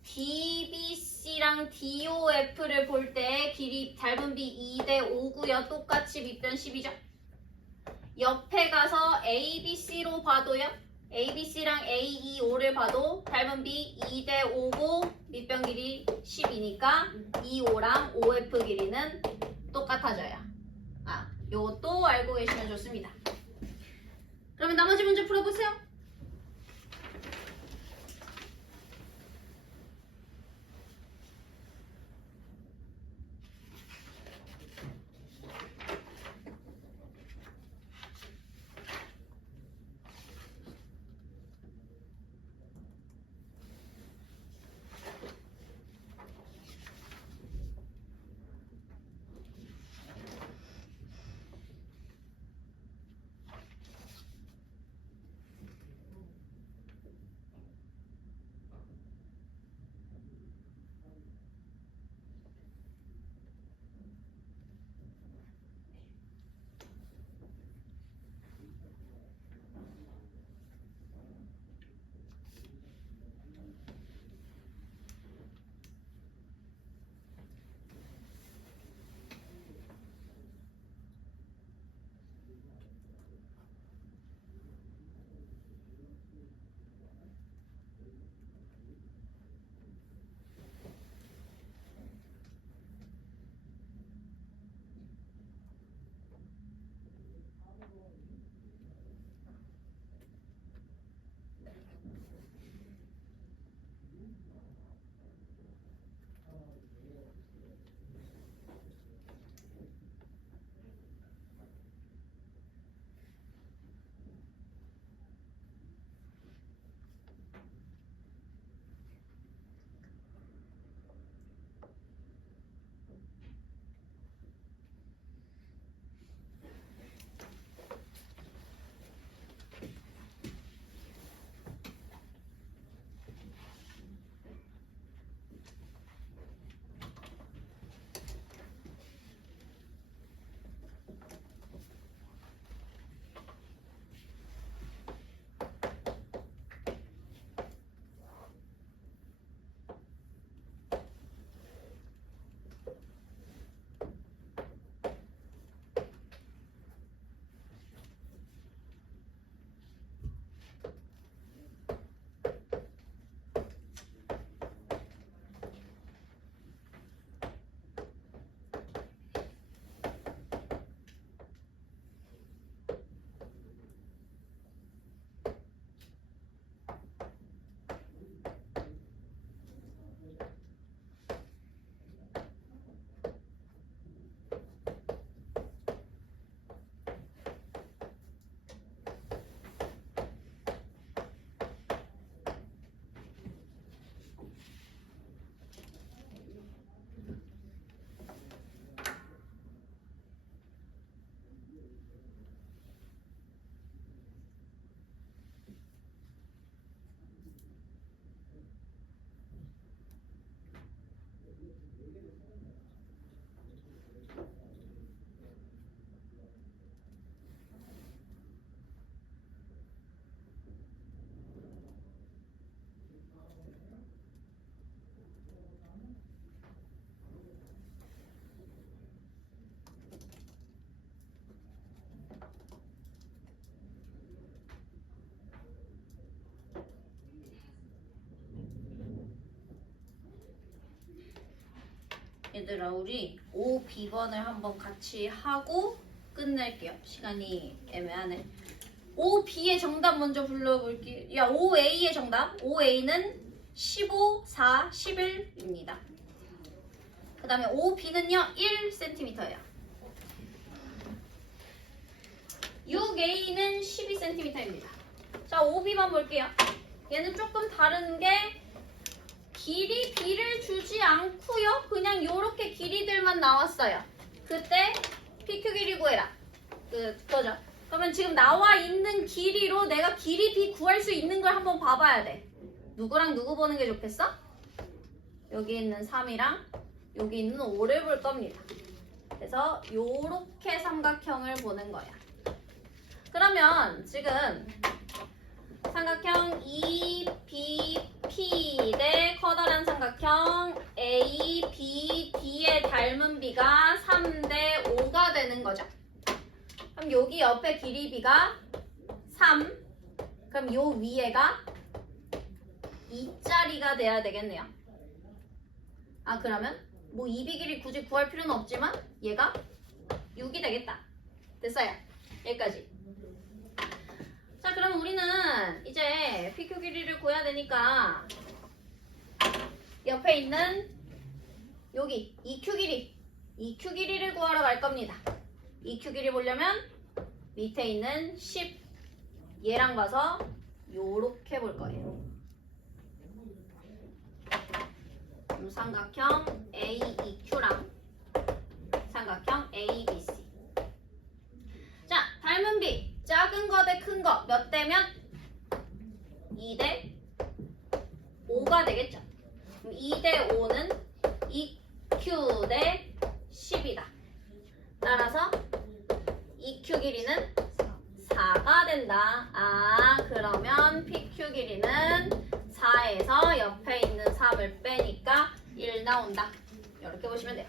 DBC랑 DOF를 볼 때 길이 닮은 비 2대 5고요. 똑같이 밑변 10이죠. 옆에 가서 ABC로 봐도요. ABC랑 AEO를 봐도 닮은 비 2대 5고 밑변 길이 10이니까 25랑 OF 길이는 똑같아져요. 요것도 알고 계시면 좋습니다. 그러면 나머지 문제 풀어보세요. 얘들아 우리 5B번을 한번 같이 하고 끝낼게요. 시간이 애매하네. 5B의 정답 먼저 불러볼게요. 야 5A의 정답. 5A는 15, 4, 11입니다. 그 다음에 5B는요 1cm예요. 6A는 12cm입니다. 자 5B만 볼게요. 얘는 조금 다른 게 길이 B를 주지 않고요. 그냥 요렇게 길이들만 나왔어요. 그때 PQ 길이 구해라. 그거죠. 그러면 지금 나와 있는 길이로 내가 길이 B 구할 수 있는 걸 한번 봐봐야 돼. 누구랑 누구 보는 게 좋겠어? 여기 있는 3이랑 여기 있는 5를 볼 겁니다. 그래서 요렇게 삼각형을 보는 거야. 그러면 지금 삼각형 EBP 대 커다란 삼각형 ABD의 닮은 B가 3대 5가 되는 거죠. 그럼 여기 옆에 길이 B가 3, 그럼 요 위에가 2짜리가 돼야 되겠네요. 아 그러면 뭐 2B 길이 굳이 구할 필요는 없지만 얘가 6이 되겠다. 됐어요. 여기까지. 자 그럼 우리는 이제 PQ 길이를 구해야 되니까 옆에 있는 여기 EQ 길이를 구하러 갈 겁니다. EQ 길이 보려면 밑에 있는 10 얘랑 봐서 요렇게 볼 거예요. 삼각형 AEQ랑 삼각형 ABC. 자, 닮은 B. 작은 거 대 큰 거 몇 대면? 2대 5가 되겠죠. 그럼 2대 5는 EQ 대 10이다. 따라서 EQ 길이는 4가 된다. 아, 그러면 PQ 길이는 4에서 옆에 있는 3을 빼니까 1 나온다. 이렇게 보시면 돼요.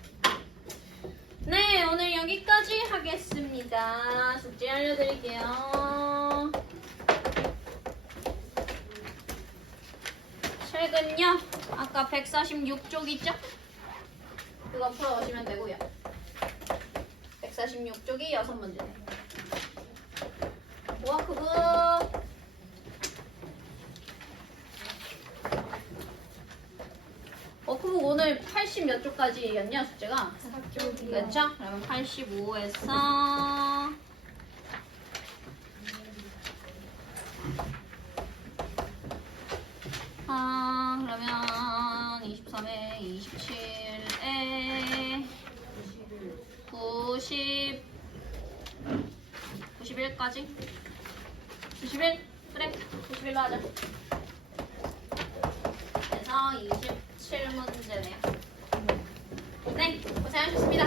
네, 오늘 여기까지 하겠습니다. 숙제 알려드릴게요. 책은요, 아까 146쪽 있죠? 그거 풀어오시면 되고요. 146쪽이 6문제네요. 워크북 워크북 오늘 80 몇 쪽까지였냐 숙제가? 4쪽이요. 그렇죠? 그러면 85에서 그러면 23에 27에 90 91까지 91? 그래 91로 하자. 그래서 27문제네요. 네, 고생하셨습니다.